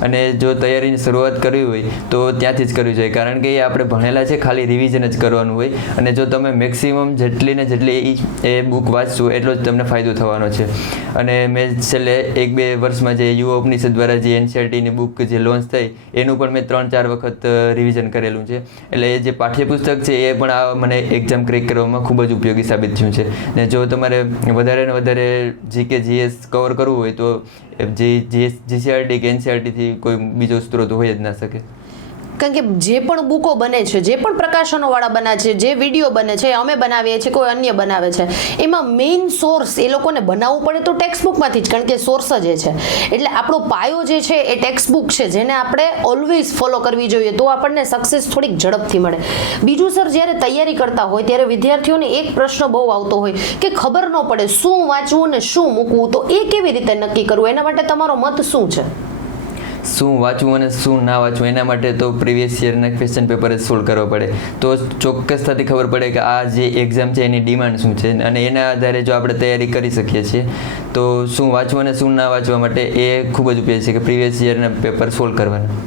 અને જો તૈયારીની શરૂઆત કરવી હોય તો ત્યાંથી જ કરવી જોઈએ, કારણ કે એ આપણે ભણેલા છે, ખાલી રિવિઝન જ કરવાનું હોય. અને જો તમે મેક્સિમમ જેટલી એ બુક વાંચશો એટલો જ તમને ફાયદો થવાનો છે. અને મેં છેલ્લે 1-2 વર્ષમાં જે યુવા ઉપનિષદ દ્વારા જે એનસીઈઆરટીની બુક જે લોન્ચ થઈ એનું પણ મેં 3-4 વખત રિવિઝન કરેલું છે. એટલે એ જે પાઠ્યપુસ્તક છે એ પણ આ મને એક્ઝામ ક્રેક કરવામાં ખૂબ જ ઉપયોગી સાબિત થયું છે. ને જો તમારે વધારે ને વધારે જીકે જીએસ કવર કરવું હોય તો જીસીઆરટી કે એનસીઈઆરટીથી કોઈ બીજો સ્ત્રોત હોય જ ના શકે. કારણ કે જે પણ બુકો બને છે, જે પણ પ્રકાશનોવાળા બને છે, જે વિડીયો બને છે, અમે બનાવીએ છીએ, કોઈ અન્ય બનાવે છે, એમાં મેઇન સોર્સ એ લોકોને બનાવવું પડે તો ટેક્સ્ટ બુકમાંથી જ, કારણ કે સોર્સ જ એ છે. એટલે આપણો પાયો જે છે એ ટેક્સ્ટ બુક છે, જેને આપણે ઓલવેઝ ફોલો કરવી જોઈએ, તો આપણને સક્સેસ થોડીક ઝડપથી મળે. બીજું સર, જ્યારે તૈયારી કરતા હોય ત્યારે વિદ્યાર્થીઓને એક પ્રશ્ન બહુ આવતો હોય કે ખબર ન પડે શું વાંચવું ને શું મૂકવું, તો એ કેવી રીતે નક્કી કરવું? એના માટે તમારો મત શું છે? શું વાંચવું અને શું ના વાંચવું એના માટે તો પ્રીવિયસ યરના ક્વેશ્ચન પેપર જ સોલ્વ કરવા પડે, તો ચોક્કસથી ખબર પડે કે આ જે એક્ઝામ છે એની ડિમાન્ડ શું છે. અને એના આધારે જો આપણે તૈયારી કરી શકીએ છીએ તો શું વાંચવું અને શું ના વાંચવા માટે એ ખૂબ જ ઉપયોગી છે કે પ્રીવિયસ યરના પેપર સોલ્વ કરવાના.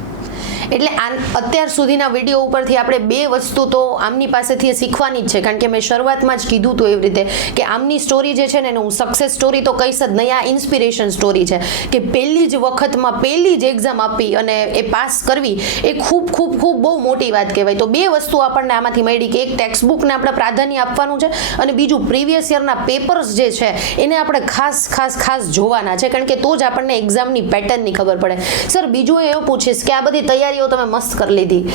એટલે અત્યાર સુધીના વિડીયો ઉપરથી આપણે 2 વસ્તુ તો આમની પાસેથી શીખવાની જ છે, કારણ કે મેં શરૂઆતમાં જ કીધું હતું એવી રીતે કે આમની સ્ટોરી જે છે ને હું સક્સેસ સ્ટોરી તો કહીશ જ નહીં, આ ઇન્સ્પિરેશન સ્ટોરી છે કે પહેલી જ વખતમાં પહેલી જ એક્ઝામ આપી અને એ પાસ કરવી એ ખૂબ ખૂબ ખૂબ બહુ મોટી વાત કહેવાય. તો 2 વસ્તુ આપણને આમાંથી મળી કે એક ટેક્સ્ટ બુકને આપણે પ્રાધાન્ય આપવાનું છે અને બીજું પ્રીવિયસ યરના પેપર્સ જે છે એને આપણે ખાસ જોવાના છે, કારણ કે તો જ આપણને એક્ઝામની પેટર્નની ખબર પડે. સર, બીજું એવું પૂછીશ કે આ બધી તૈયારી તમે મસ્ત કરી લીધી,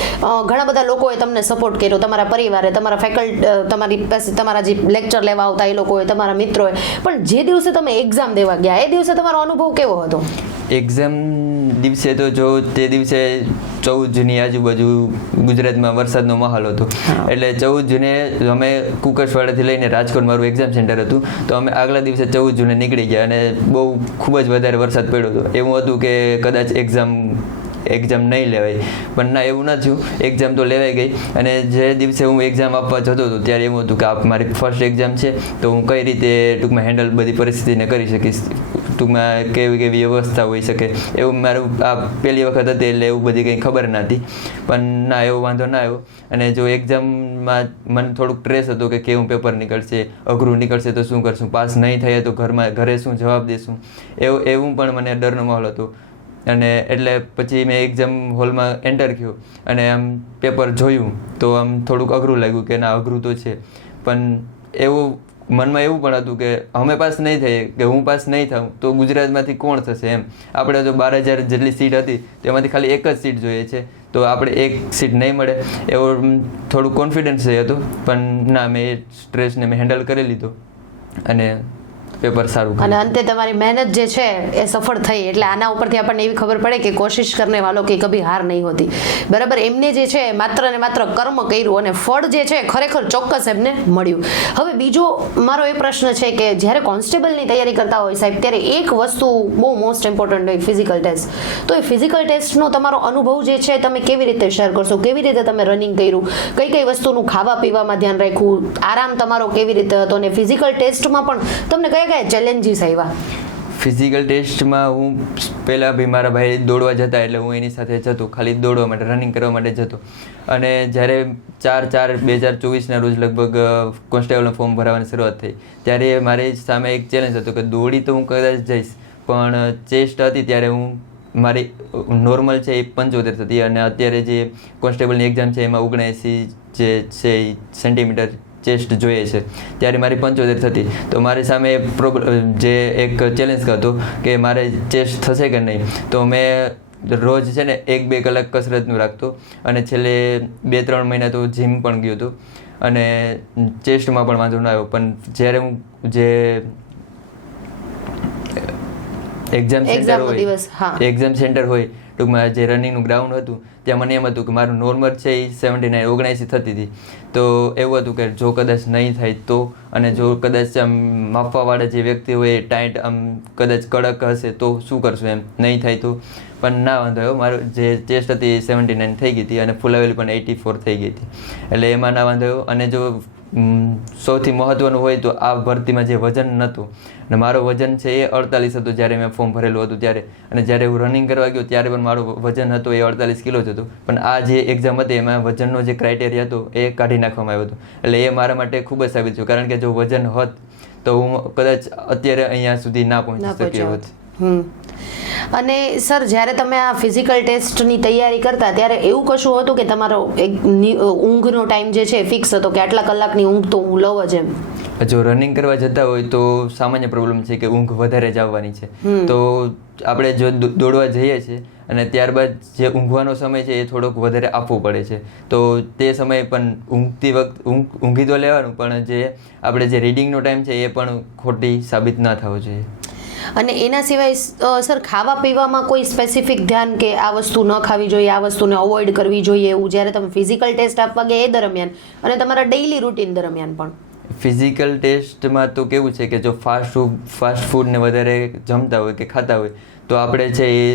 ઘણા બધા લોકોએ તમને સપોર્ટ કર્યો, તમારા પરિવારે, તમારા ફેકલ્ટી, તમારી પાસે તમારા જે લેક્ચર લેવા આવતા એ લોકોએ, તમારા મિત્રોએ, પણ જે દિવસે તમે એક્ઝામ દેવા ગયા એ દિવસે તમારો અનુભવ કેવો હતો? એક્ઝામ દિવસે તો જો તે દિવસે 14 જૂનની આજુબાજુ ગુજરાતમાં વરસાદનો માહોલ હતો, એટલે 14 જૂને અમે કુકરવાડાથી લઈને રાજકોટ મારું એક્ઝામ સેન્ટર હતું, તો અમે આગલા દિવસે 14 જૂને નીકળી ગયા અને બહુ ખૂબ જ વધારે વરસાદ પડ્યો હતો. એવું હતું કે કદાચ એક્ઝામ નહીં લેવાય, પણ ના એવું ન થયું, એક્ઝામ તો લેવાઈ ગઈ. અને જે દિવસે હું એક્ઝામ આપવા જતો હતો ત્યારે એવું હતું કે મારી ફર્સ્ટ એક્ઝામ છે તો હું કઈ રીતે ટૂંકમાં હેન્ડલ બધી પરિસ્થિતિને કરી શકીશ, ટૂંકમાં કેવી વ્યવસ્થા હોઈ શકે, એવું મારું આ પહેલી વખત હતી એટલે એવું બધી કંઈ ખબર ના હતી. પણ ના, એવો વાંધો ના આવ્યો. અને જો એક્ઝામમાં મને થોડુંક સ્ટ્રેસ હતો કે કેવું પેપર નીકળશે, અઘરું નીકળશે તો શું કરશું, પાસ નહીં થાય તો ઘરે શું જવાબ દેશું, એવું પણ મને ડરનો માહોલ હતો. અને એટલે પછી મેં એક્ઝામ હોલમાં એન્ટર થયો અને આમ પેપર જોયું તો આમ થોડુંક અઘરું લાગ્યું કે ના અઘરું તો છે, પણ એવું મનમાં એવું પણ હતું કે અમે પાસ નહીં થઈએ કે હું પાસ નહીં થાઉં તો ગુજરાતમાંથી કોણ થશે એમ. આપણે તો 12,000 જેટલી સીટ હતી તેમાંથી ખાલી એક જ સીટ જોઈએ છે, તો આપણે એક સીટ નહીં મળે એવો થોડું કોન્ફિડન્સ હતું. પણ ના, મેં એ સ્ટ્રેસને મેં હેન્ડલ કરી લીધો અને પેપર સારું અને કર્યું. અંતે તમારી મહેનત જે છે એ સફળ થઈ, એટલે આના ઉપરથી આપણને એવી ખબર પડે કે કોશિશ કરને વાલો કે કભી હાર નહીં હોતી. બરાબર, એમને જે છે માત્ર ને માત્ર કર્મ કર્યું અને ફળ જે છે ખરેખર ચોક્કસ એમને મળ્યું. હવે બીજો મારો એ પ્રશ્ન છે કે જ્યારે કોન્સ્ટેબલની તૈયારી કરતા હોય સાહેબ, ત્યારે એક વસ્તુ બહુ મોસ્ટ ઇમ્પોર્ટન્ટ હોય, ફિઝિકલ ટેસ્ટ. તો એ ફિઝિકલ ટેસ્ટનો તમારો અનુભવ જે છે તમે કેવી રીતે શેર કરશો? કેવી રીતે તમે રનિંગ કર્યું? કઈ કઈ વસ્તુનું ખાવા પીવામાં ધ્યાન રાખ્યું? આરામ તમારો કેવી રીતે હતો? અને ફિઝિકલ ટેસ્ટમાં પણ તમને કયા કયા ચેલેન્જીસ આવ્યા? ફિઝિકલ ટેસ્ટમાં હું પહેલાં બી મારા ભાઈ દોડવા જતા એટલે હું એની સાથે જતો, ખાલી દોડવા માટે, રનિંગ કરવા માટે જતો. અને જ્યારે 4/4/2024ના રોજ લગભગ કોન્સ્ટેબલનું ફોર્મ ભરાવાની શરૂઆત થઈ, ત્યારે મારી સામે એક ચેલેન્જ હતો કે દોડી તો હું કદાચ જઈશ, પણ ચેસ્ટ હતી ત્યારે હું મારી નોર્મલ છે એ 75 થતી અને અત્યારે જે કોન્સ્ટેબલની એક્ઝામ છે એમાં 79 જે છે એ સેન્ટીમીટર ચેસ્ટ જોઈએ છે, ત્યારે મારી 75 થતી. તો મારી સામે જે એક ચેલેન્જ હતો કે મારે ચેસ્ટ થશે કે નહીં. તો મેં રોજ છે ને 1-2 કલાક કસરતનું રાખતો અને છેલ્લે 2-3 મહિના તો જીમ પણ ગયો હતો અને ચેસ્ટમાં પણ વાંધો ન આવ્યો. પણ જ્યારે હું જે એક્ઝામ સેન્ટર હોય ટૂંકમાં જે રનિંગનું ગ્રાઉન્ડ હતું ત્યાં મને એમ હતું કે મારું નોર્મલ છે એ 79 થતી હતી. તો એવું હતું કે જો કદાચ નહીં થાય તો, અને જો કદાચ આમ માપવાવાળા જે વ્યક્તિ હોય એ ટાઈટ આમ કદાચ કડક હશે તો શું કરશું, એમ નહીં થાય તો. પણ ના વાંધો આવ્યો, મારું જે ચેસ્ટ હતી એ 79 થઈ ગઈ હતી અને ફૂલાવેલી પણ 84 થઈ ગઈ હતી, એટલે એમાં ના વાંધો આવ્યો. અને જો સૌથી મહત્વનું હોય તો આ ભરતીમાં જે વજન નહોતું, અને મારો વજન છે એ 48 હતો જ્યારે મેં ફોર્મ ભરેલું હતું ત્યારે. અને જ્યારે હું રનિંગ કરવા ગયો ત્યારે પણ મારો વજન હતો એ 48 કિલો જ હતો. પણ આ જે એક્ઝામ હતી એમાં વજનનો જે ક્રાઇટેરિયા હતો એ કાઢી નાખવામાં આવ્યો હતો. એટલે એ મારા માટે ખૂબ જ સાબિત થયું, કારણ કે જો વજન હોત તો હું કદાચ અત્યારે અહીંયા સુધી ના પહોંચી શક્યો હોત. અને સર, જ્યારે તમે આ ફિઝિકલ ટેસ્ટની તૈયારી કરતા ત્યારે એવું કશું હતું કે તમારો એક ઊંઘનો ટાઈમ જે છે ફિક્સ હતો કે આટલા કલાકની ઊંઘ તો હું લઉં જ એમ? જો રનિંગ કરવા જતા હોય તો સામાન્ય પ્રોબ્લેમ છે કે ઊંઘ વધારે જ આવવાની છે. તો આપણે જો દોડવા જઈએ છીએ અને ત્યારબાદ જે ઊંઘવાનો સમય છે એ થોડોક વધારે આપવો પડે છે. તો તે સમયે પણ ઊંઘી તો લેવાનું, પણ જે આપણે જે રીડિંગનો ટાઈમ છે એ પણ ખોટી સાબિત ના થવો જોઈએ. અને એના સિવાય સર, ખાવા પીવામાં કોઈ સ્પેસિફિક ધ્યાન કે આ વસ્તુ ન ખાવી જોઈએ, આ વસ્તુને અવોઇડ કરવી જોઈએ, એવું જ્યારે તમે ફિઝિકલ ટેસ્ટ આપવા ગયા એ દરમિયાન અને તમારા ડેઇલી રૂટીન દરમિયાન પણ? ફિઝિકલ ટેસ્ટમાં તો કેવું છે કે જો ફાસ્ટ ફૂડને વધારે જમતા હોય કે ખાતા હોય તો આપણે છે એ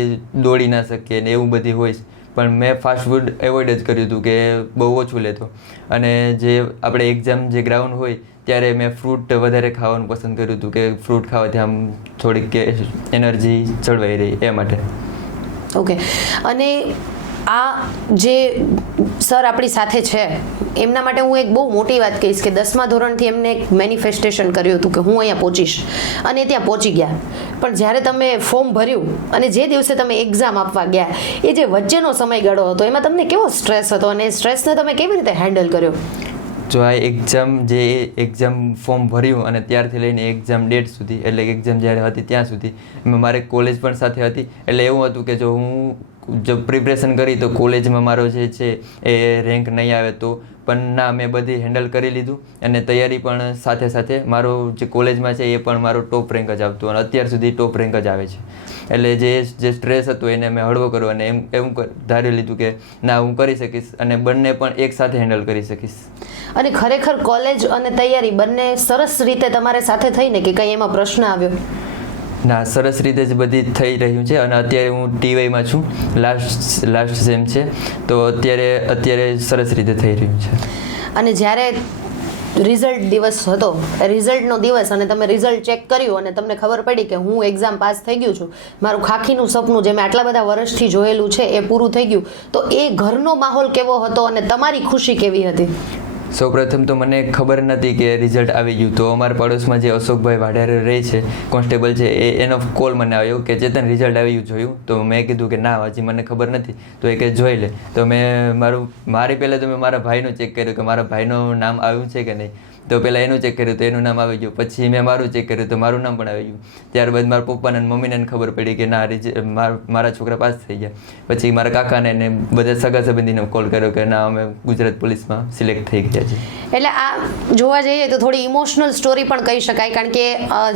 દોડી ના શકીએ ને એવું બધી હોય. પણ મેં ફાસ્ટ ફૂડ એવોઇડ જ કર્યું હતું કે બહુ ઓછું લેતો. અને જે આપણે એક્ઝામ જે ગ્રાઉન્ડ હોય ત્યારે મેં ફ્રૂટ વધારે ખાવાનું પસંદ કર્યું હતું કે ફ્રૂટ ખાવાથી આમ થોડીક એનર્જી જળવાઈ રહી એ માટે. ઓકે. અને આ જે સર આપણી સાથે છે એમના માટે હું એક બહુ મોટી વાત કહીશ કે 10મા ધોરણથી એમને એક મેનિફેસ્ટેશન કર્યું હતું કે હું અહીંયા પહોંચીશ, અને ત્યાં પહોંચી ગયા. પણ જ્યારે તમે ફોર્મ ભર્યું અને જે દિવસે તમે એક્ઝામ આપવા ગયા એ જે વચ્ચેનો સમયગાળો હતો એમાં તમને કેવો સ્ટ્રેસ હતો અને સ્ટ્રેસને તમે કેવી રીતે હેન્ડલ કર્યો? જો આ એક્ઝામ ફોર્મ ભર્યું અને ત્યારથી લઈને એક્ઝામ ડેટ સુધી, એટલે એક્ઝામ જ્યારે હતી ત્યાં સુધી એમાં મારે કોલેજ પણ સાથે હતી. એટલે એવું હતું કે જો હું પ્રિપરેશન કરી તો કોલેજમાં મારો જે છે એ રેન્ક નહીં આવે તો પણ ના, મેં બધી હેન્ડલ કરી લીધું અને તૈયારી પણ સાથે સાથે મારો જે કોલેજમાં છે એ પણ મારો ટોપ રેન્ક જ આવતું અને અત્યાર સુધી ટોપ રેન્ક જ આવે છે. એટલે જે સ્ટ્રેસ હતો એને મેં હળવો કર્યો અને એવું ધારી લીધું કે ના, હું કરી શકીશ અને બંને પણ એક સાથે હેન્ડલ કરી શકીશ. અને ખરેખર કોલેજ અને તૈયારી બંને સરસ રીતે તમારે સાથે થઈને કે કંઈ એમાં પ્રશ્ન આવ્યો? ના, સરસ રીતે જ બધી થઈ રહ્યું છે અને અત્યારે હું ટીવાયમાં છું, લાસ્ટ સેમ છે, તો અત્યારે સરસ રીતે થઈ રહ્યું છે. અને જ્યારે રિઝલ્ટ દિવસ હતો, રિઝલ્ટનો દિવસ, અને તમે રિઝલ્ટ ચેક કર્યું અને તમને ખબર પડી કે હું એક્ઝામ પાસ થઈ ગયું છું, મારું ખાખીનું સપનું જે મેં આટલા બધા વર્ષથી જોયેલું છે એ પૂરું થઈ ગયું, તો એ ઘરનો માહોલ કેવો હતો અને તમારી ખુશી કેવી હતી? સૌપ્રથમ તો મને ખબર નથી કે રિઝલ્ટ આવી ગયું. તો અમારા પડોશમાં જે અશોકભાઈ વાઢેર રહે છે, કોન્સ્ટેબલ છે, એનો કોલ મને આવ્યો કે ચેતન રિઝલ્ટ આવી ગયું, જોયું? તો મેં કીધું કે ના, હજી મને ખબર નથી. તો એ કે જોઈ લે. તો મેં મારી પહેલાં તો મેં મારા ભાઈનું ચેક કર્યું કે મારા ભાઈનું નામ આવ્યું છે કે નહીં. તો પહેલાં એનું ચેક કર્યું તો એનું નામ આવી ગયું, પછી મેં મારું ચેક કર્યું તો મારું નામ પણ આવી ગયું. ત્યારબાદ મારા પપ્પાને અને મમ્મીને ખબર પડી કે ના મારા છોકરા પાસ થઈ ગયા. પછી મારા કાકાને ને બધા સગા સંબંધીને કોલ કર્યો કે ના અમે ગુજરાત પોલીસમાં સિલેક્ટ થઈ ગયા છે. એટલે આ જોવા જઈએ તો થોડી ઇમોશનલ સ્ટોરી પણ કહી શકાય, કારણ કે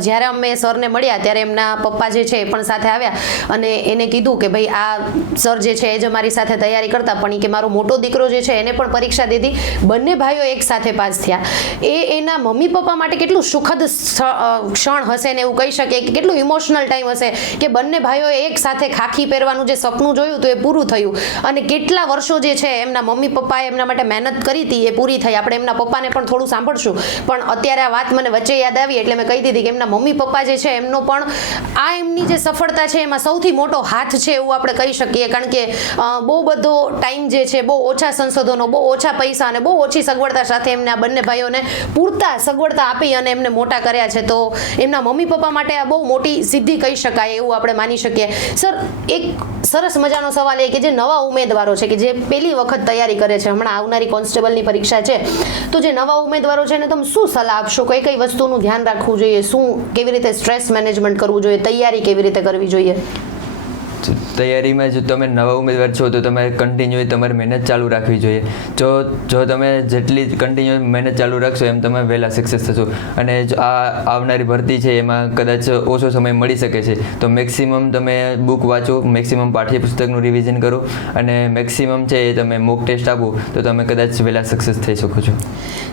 જ્યારે અમે સરને મળ્યા ત્યારે એમના પપ્પા જે છે એ પણ સાથે આવ્યા અને એને કીધું કે ભાઈ આ સર જે છે એ જ અમારી સાથે તૈયારી કરતા, પણ કે મારો મોટો દીકરો જે છે એને પણ પરીક્ષા દીધી, બંને ભાઈઓ એક સાથે પાસ થયા. એ એના મમ્મી પપ્પા માટે કેટલું સુખદ ક્ષણ હશે ને એવું કહી શકીએ કે કેટલું ઇમોશનલ ટાઈમ હશે કે બંને ભાઈઓએ એક સાથે ખાખી પહેરવાનું જે સપનું જોયું તો એ પૂરું થયું, અને કેટલા વર્ષો જે છે એમના મમ્મી પપ્પાએ એમના માટે મહેનત કરી હતી એ પૂરી થઈ. આપણે એમના પપ્પાને પણ થોડું સાંભળશું, પણ અત્યારે આ વાત મને વચ્ચે યાદ આવી એટલે મેં કહી દીધી કે એમના મમ્મી પપ્પા જે છે એમનો પણ આ એમની જે સફળતા છે એમાં સૌથી મોટો હાથ છે એવું આપણે કહી શકીએ, કારણ કે બહુ બધો ટાઈમ જે છે, બહુ ઓછા સંશોધનો, બહુ ઓછા પૈસા અને બહુ ઓછી સગવડતા સાથે એમને આ બંને ભાઈઓને પૂરતા સગવડતા આપી અને એમને મોટા કર્યા છે. તો એમના મમ્મી પપ્પા માટે આ બહુ મોટી સિદ્ધિ કહી શકાય એવું આપણે માની શકીએ. સર, એક સરસ મજાનો સવાલ એ કે જે નવા ઉમેદવારો છે કે જે પહેલી વખત તૈયારી કરે છે, હમણાં આવનારી કોન્સ્ટેબલની પરીક્ષા છે, તો જે નવા ઉમેદવારો છે એને તમે શું સલાહ આપશો? કઈ કઈ વસ્તુનું ધ્યાન રાખવું જોઈએ, શું કેવી રીતે સ્ટ્રેસ મેનેજમેન્ટ કરવું જોઈએ, તૈયારી કેવી રીતે કરવી જોઈએ? તૈયારીમાં જો તમે નવા ઉમેદવાર છો તો તમારે કન્ટિન્યુ તમારી મહેનત ચાલુ રાખવી જોઈએ. જો તમે જેટલી કન્ટિન્યુ મહેનત ચાલુ રાખશો એમ તમે વહેલા સક્સેસ થશો. અને જો આ આવનારી ભરતી છે એમાં કદાચ ઓછો સમય મળી શકે છે તો મેક્સિમમ તમે બુક વાંચો, મેક્સિમમ પાઠ્યપુસ્તકનું રિવિઝન કરો અને મેક્સિમમ છે એ તમે મોક ટેસ્ટ આપો તો તમે કદાચ વહેલા સક્સેસ થઈ શકો છો.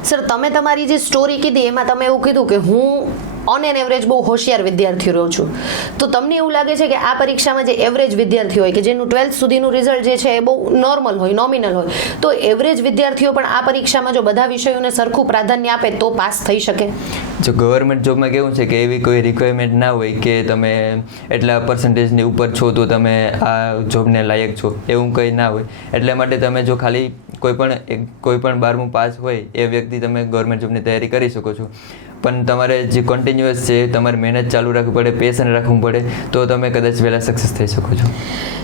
સર, તમે તમારી જે સ્ટોરી કીધી એમાં તમે એવું કીધું કે હું ઓન એન એવરેજ બહુ હોશિયાર વિદ્યાર્થી રહ્યો છું, તો તમને એવું લાગે છે કે આ પરીક્ષામાં જે એવરેજ વિદ્યાર્થી હોય કે જેનું 12th સુધીનું રિઝલ્ટ જે છે એ બહુ નોર્મલ હોય, નોમિનલ હોય, તો એવરેજ વિદ્યાર્થીઓ પણ આ પરીક્ષામાં જો બધા વિષયોને સરખું પ્રાધાન્ય આપે તો પાસ થઈ શકે? જો ગવર્મેન્ટ જોબમાં કેવું છે કે એવી કોઈ રિક્વાયરમેન્ટ ના હોય કે તમે એટલા પર્સન્ટેજની ઉપર છો તો તમે આ જોબને લાયક છો, એવું કંઈ ના હોય. એટલા માટે તમે જો ખાલી કોઈ પણ 12મું પાસ હોય એ વ્યક્તિ તમે ગવર્મેન્ટ જોબની તૈયારી કરી શકો છો. પણ તમારે જે કન્ટિન્યુઅસ છે તમારે મહેનત ચાલુ રાખવી પડે, પેશન રાખવું પડે તો તમે કદાચ વહેલા સક્સેસ થઈ શકો છો.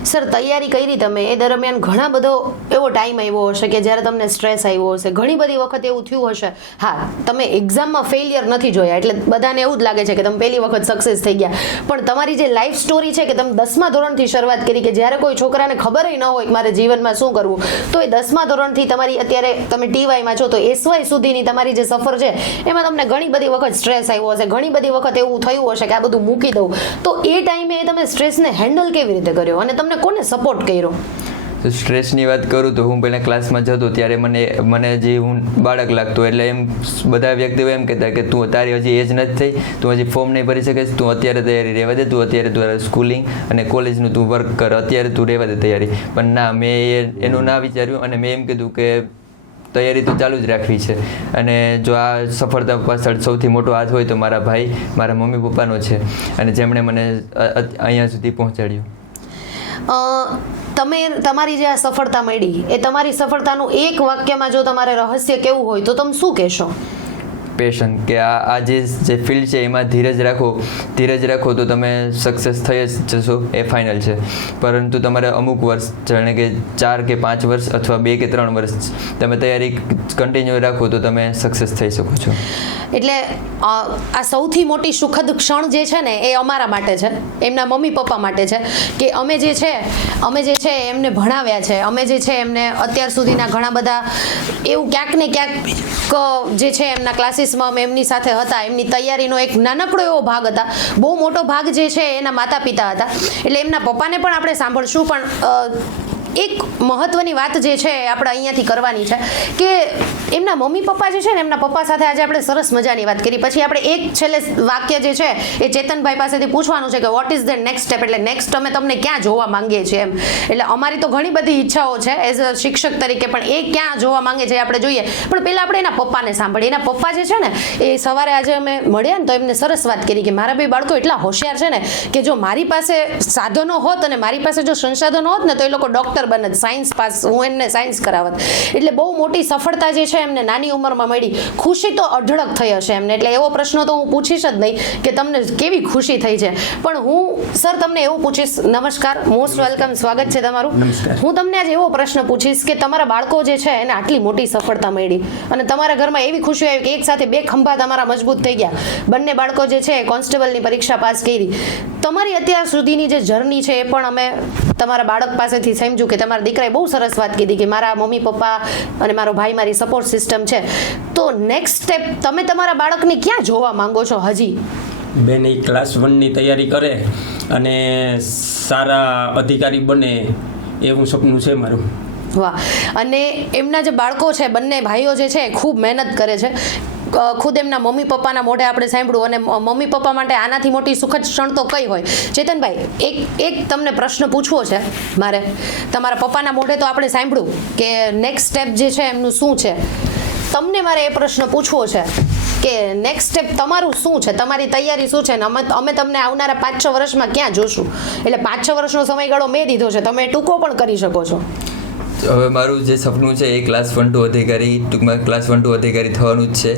સર, તૈયારી કરી તમે એ દરમિયાન ઘણા બધો એવો ટાઈમ આવ્યો હશે કે જ્યારે તમને સ્ટ્રેસ આવ્યો હશે, ઘણી બધી વખત એવું થયું હશે. હા, તમે એક્ઝામમાં ફેલિયર નથી જોયા એટલે બધાને એવું જ લાગે છે કે તમે પહેલી વખત સક્સેસ થઈ ગયા, પણ તમારી જે લાઈફ સ્ટોરી છે કે તમે 10મા ધોરણથી શરૂઆત કરી કે જ્યારે કોઈ છોકરાને ખબર ન હોય કે મારે જીવનમાં શું કરવું, તો એ 10મા ધોરણથી તમારી અત્યારે તમે ટીવાયમાં છો તો એસવાય સુધીની તમારી જે સફર છે એમાં તમને ઘણી બધી વખત સ્ટ્રેસ આવ્યો હશે, ઘણી બધી વખત એવું થયું હશે કે આ બધું મૂકી દઉં, તો એ ટાઈમે તમે સ્ટ્રેસને હેન્ડલ કેવી રીતે કર્યો અને તમને કોને સપોર્ટ કર્યો? તો સ્ટ્રેસની વાત કરું તો હું પહેલાં ક્લાસમાં જતો ત્યારે મને જે હું બાળક લાગતો, એટલે એમ બધા વ્યક્તિઓ એમ કહેતા કે તું તારી હજી એજ નથી થઈ, તું હજી ફોર્મ નહીં ભરી શકે, તું અત્યારે તૈયારી રહેવા દે, તું અત્યારે તું સ્કૂલિંગ અને કોલેજનું તું વર્ક કર, અત્યારે તું રહેવા દે તૈયારી. પણ ના, મેં એનું ના વિચાર્યું અને મેં એમ કીધું કે તૈયારી તો ચાલુ જ રાખવી છે. અને જો આ સફળતા પાછળ સૌથી મોટો હાથ હોય તો મારા ભાઈ, મારા મમ્મી પપ્પાનો છે, અને જેમણે મને અહીંયા સુધી પહોંચાડ્યું. તમારી જે આ સફળતા મળી એ તમારી સફળતાનું એક વાક્યમાં જો તમારે રહસ્ય કેવું હોય તો તમે શું કહેશો? પેશન, કે આ જે ફિલ્ડ છે એમાં ધીરજ રાખો તો તમે સક્સેસ થઈ જ જશો, એ ફાઇનલ છે. પરંતુ તમારે અમુક વર્ષ, જાણે કે 4 કે 5 વર્ષ અથવા 2 કે 3 વર્ષ તમે તૈયારી કન્ટિન્યુ રાખો તો તમે સક્સેસ થઈ શકો છો. એટલે આ સૌથી મોટી સુખદ ક્ષણ જે છે ને એ અમારા માટે છે, એમના મમ્મી પપ્પા માટે છે કે અમે જે છે એમને ભણાવ્યા છે, અમે જે છે એમને અત્યાર સુધીના ઘણા બધા એવું ક્યાંક ને ક્યાંક જે છે એમના ક્લાસીસમાં અમે એમની સાથે હતા, એમની તૈયારીનો એક નાનકડો એવો ભાગ હતા, બહુ મોટો ભાગ જે છે એના માતા પિતા હતા. એટલે એમના પપ્પાને પણ આપણે સાંભળશું, પણ એક મહત્વની વાત જે છે આપણે અહીંયાથી કરવાની છે કે એમના મમ્મી પપ્પા જે છે ને, એમના પપ્પા સાથે આજે આપણે સરસ મજાની વાત કરી, પછી આપણે એક છેલ્લે વાક્ય જે છે એ ચેતનભાઈ પાસેથી પૂછવાનું છે કે what is the next step, એટલે નેક્સ્ટ અમે તમને ક્યાં જોવા માંગીએ છીએ એમ. એટલે અમારી તો ઘણી બધી ઈચ્છાઓ છે એઝ અ શિક્ષક તરીકે, પણ એ ક્યાં જોવા માંગે છે આપણે જોઈએ. પણ પહેલાં આપણે એના પપ્પાને સાંભળીએ. એના પપ્પા જે છે ને એ સવારે આજે અમે મળ્યા ને તો એમને સરસ વાત કરી કે મારા બે બાળકો એટલા હોશિયાર છે ને કે જો મારી પાસે સાધનો હોત અને મારી પાસે જો સંસાધનો હોત ને તો એ લોકો ડૉક્ટર બનત, સાયન્સ પાસ, હું એમને સાયન્સ કરાવત. એટલે બહુ મોટી સફળતા જે છે એમને નાની ઉંમરમાં મળી. ખુશી તો અઢળક થઈ હશે એમને, એટલે એવો પ્રશ્ન તો હું પૂછીશ જ નહીં કે તમને કેવી ખુશી થઈ છે. પણ હું સર તમને એવું પૂછીશ, નમસ્કાર, મોસ્ટ વેલકમ, સ્વાગત છે તમારું. હું તમને આજે એવો પ્રશ્ન પૂછીશ કે તમારા બાળકો જે છે એને આટલી મોટી સફળતા મળી અને તમારા ઘરમાં એવી ખુશી આવી કે એક સાથે બે ખંભા તમારા મજબૂત થઈ ગયા, બંને બાળકો જે છે કોન્સ્ટેબલની પરીક્ષા પાસ કરી. તમારી અત્યાર સુધીની જે જર્ની છે એ પણ અમે તમારા બાળક પાસેથી સમજ્યું કે તમારા દીકરાએ બહુ સરસ વાત કીધી કે મારા મમ્મી પપ્પા અને મારો ભાઈ મારી સપોર્ટ સિસ્ટમ છે. તો નેક્સ્ટ સ્ટેપ તમે તમારા બાળકને ક્યાં જોવા માંગો છો? હજી બેન એ ક્લાસ 1ની તૈયારી કરે અને સારા અધિકારી બને એવું સપનું છે મારું. વાહ. અને એમના જે બાળકો છે, બંને ભાઈઓ જે છે ખૂબ મહેનત કરે છે. ખુદ એમના મમ્મી પપ્પાના મોઢે આપણે સાંભળ્યું, અને મમ્મી પપ્પા માટે આનાથી મોટી સુખદ ક્ષણ તો કઈ હોય? ચેતનભાઈ, એક તમને પ્રશ્ન પૂછવો છે મારે. તમારા પપ્પાના મોઢે તો આપણે સાંભળ્યું કે નેક્સ્ટ સ્ટેપ જે છે એમનું શું છે. તમને મારે એ પ્રશ્ન પૂછવો છે કે નેક્સ્ટ સ્ટેપ તમારું શું છે, તમારી તૈયારી શું છે, ને અમે તમને આવનારા 5-6 વર્ષમાં ક્યાં જોશું? એટલે 5-6 વર્ષનો સમયગાળો મેં દીધો છે, તમે ટૂંકો પણ કરી શકો છો. હવે મારું જે સપનું છે એ ક્લાસ 1 to અધિકારી, ટૂંકમાં ક્લાસ 1 to અધિકારી થવાનું જ છે.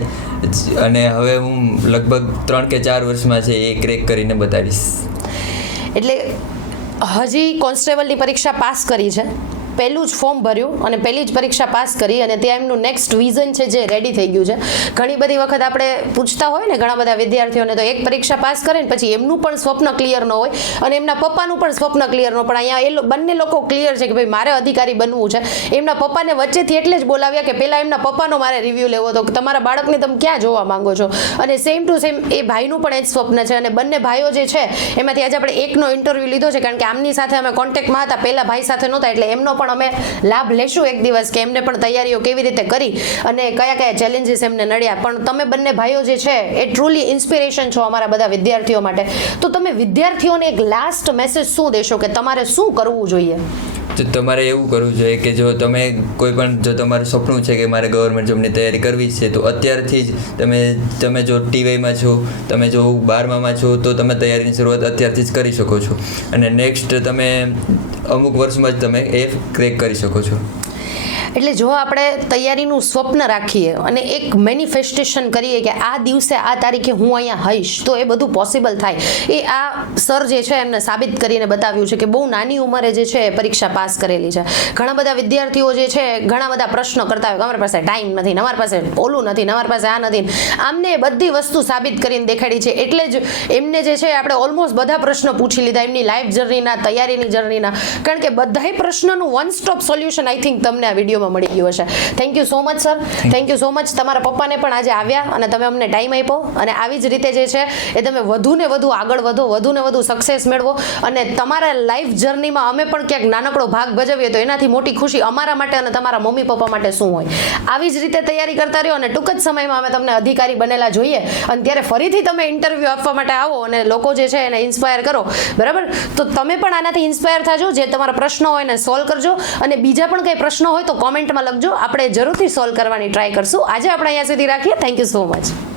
અને હવે હું લગભગ 3 કે 4 વર્ષમાં છે એ ક્રેક કરીને બતાવીશ. એટલે હજી કોન્સ્ટેબલની પરીક્ષા પાસ કરી છે, પહેલું જ ફોર્મ ભર્યું અને પહેલી જ પરીક્ષા પાસ કરી, અને ત્યાં એમનું નેક્સ્ટ વિઝન છે જે રેડી થઈ ગયું છે. ઘણી બધી વખત આપણે પૂછતા હોય ને ઘણા બધા વિદ્યાર્થીઓને, તો એક પરીક્ષા પાસ કરે ને પછી એમનું પણ સ્વપ્ન ક્લિયર ન હોય અને એમના પપ્પાનું પણ સ્વપ્ન ક્લિયર ન હોય. પણ અહીંયા બંને લોકો ક્લિયર છે કે ભાઈ મારે અધિકારી બનવું છે. એમના પપ્પાને વચ્ચેથી એટલે જ બોલાવ્યા કે પહેલાં એમના પપ્પાનો મારે રિવ્યૂ લેવો હતો કે તમારા બાળકને તમે ક્યાં જોવા માંગો છો. અને સેમ ટુ સેમ એ ભાઈનું પણ એ જ સ્વપ્ન છે. અને બંને ભાઈઓ જે છે એમાંથી આજે આપણે એકનો ઇન્ટરવ્યૂ લીધો છે, કારણ કે આમની સાથે અમે કોન્ટેક્ટમાં હતા, પહેલા ભાઈ સાથે નહોતા, એટલે એમનો પણ અમે લાભ લેશું એક દિવસ કે એમને પણ તૈયારીઓ કેવી રીતે કરી અને કયા કયા ચેલેન્જીસ એમને નડ્યા. પણ તમે બંને ભાઈઓ જે છે એ ટ્રુલી ઇન્સ્પિરેશન છો અમારા બધા વિદ્યાર્થીઓ માટે. તો તમે વિદ્યાર્થીઓને એક લાસ્ટ મેસેજ શું દેશો કે તમારે શું કરવું જોઈએ? તો તમારે એવું કરવું જોઈએ કે જો તમે કોઈ પણ, જો તમારું સપનું છે કે મારે ગવર્મેન્ટ જોબની તૈયારી કરવી છે, તો અત્યારથી જ તમે જો ટીવાયમાં છો, તમે જો 12માં છો, તો તમે તૈયારીની શરૂઆત અત્યારથી જ કરી શકો છો. અને નેક્સ્ટ તમે અમુક વર્ષમાં જ તમે એ ક્રેક કરી શકો છો. એટલે જો આપણે તૈયારીનું સ્વપ્ન રાખીએ અને એક મેનિફેસ્ટેશન કરીએ કે આ દિવસે આ તારીખે હું અહીંયા હઈશ, તો એ બધું પોસિબલ થાય. એ આ સર જે છે એમને સાબિત કરીને બતાવ્યું છે કે બહુ નાની ઉંમરે જે છે પરીક્ષા પાસ કરેલી છે. ઘણા બધા વિદ્યાર્થીઓ જે છે ઘણા બધા પ્રશ્નો કરતા હોય, અમારી પાસે ટાઈમ નથી, અમારી પાસે ઓલું નથી, અમારી પાસે આ નથી. આમને બધી વસ્તુ સાબિત કરીને દેખાડી છે. એટલે જ એમને જે છે આપણે ઓલમોસ્ટ બધા પ્રશ્નો પૂછી લીધા એમની લાઈફ જર્નીના, તૈયારીની જર્નીના, કારણ કે બધાય પ્રશ્નોનું one stop solution I think તમને આ વિડીયોમાં મળી ગયું હશે. Thank you so much sir, thank you so much. તમારા પપ્પાને પણ આજે આવ્યા અને તમે અમને ટાઈમ આપ્યો, અને આવી જ રીતે જે છે એ તમે વધુ ને વધુ આગળ વધો, વધુ ને વધુ સક્સેસ મેળવો, અને તમારા લાઈફ જર્નીમાં અમે પણ ક્યાંક નાનકડો ભાગ ભજવીએ તો એનાથી મોટી ખુશી અમારા માટે અને તમારા મમ્મી પપ્પા માટે શું હોય. આવી જ રીતે તૈયારી કરતા રહ્યો અને ટૂંક જ સમયમાં અમે તમને અધિકારી બનેલા જોઈએ, અને ત્યારે ફરીથી તમે ઇન્ટરવ્યૂ આપવા માટે આવો અને લોકો જે છે એને ઇન્સ્પાયર કરો, બરાબર? તો તમે પણ આનાથી ઇન્સ્પાયર થાજો, જે તમારા પ્રશ્નો હોય એને સોલ્વ કરજો, અને બીજા પણ કંઈ પ્રશ્નો હોય તો કોમેન્ટમાં લખજો, આપણે જરૂરથી સોલ્વ કરવાની ટ્રાય કરશું. આજે આપણે અહીંયા સુધી રાખીએ. Thank you so much.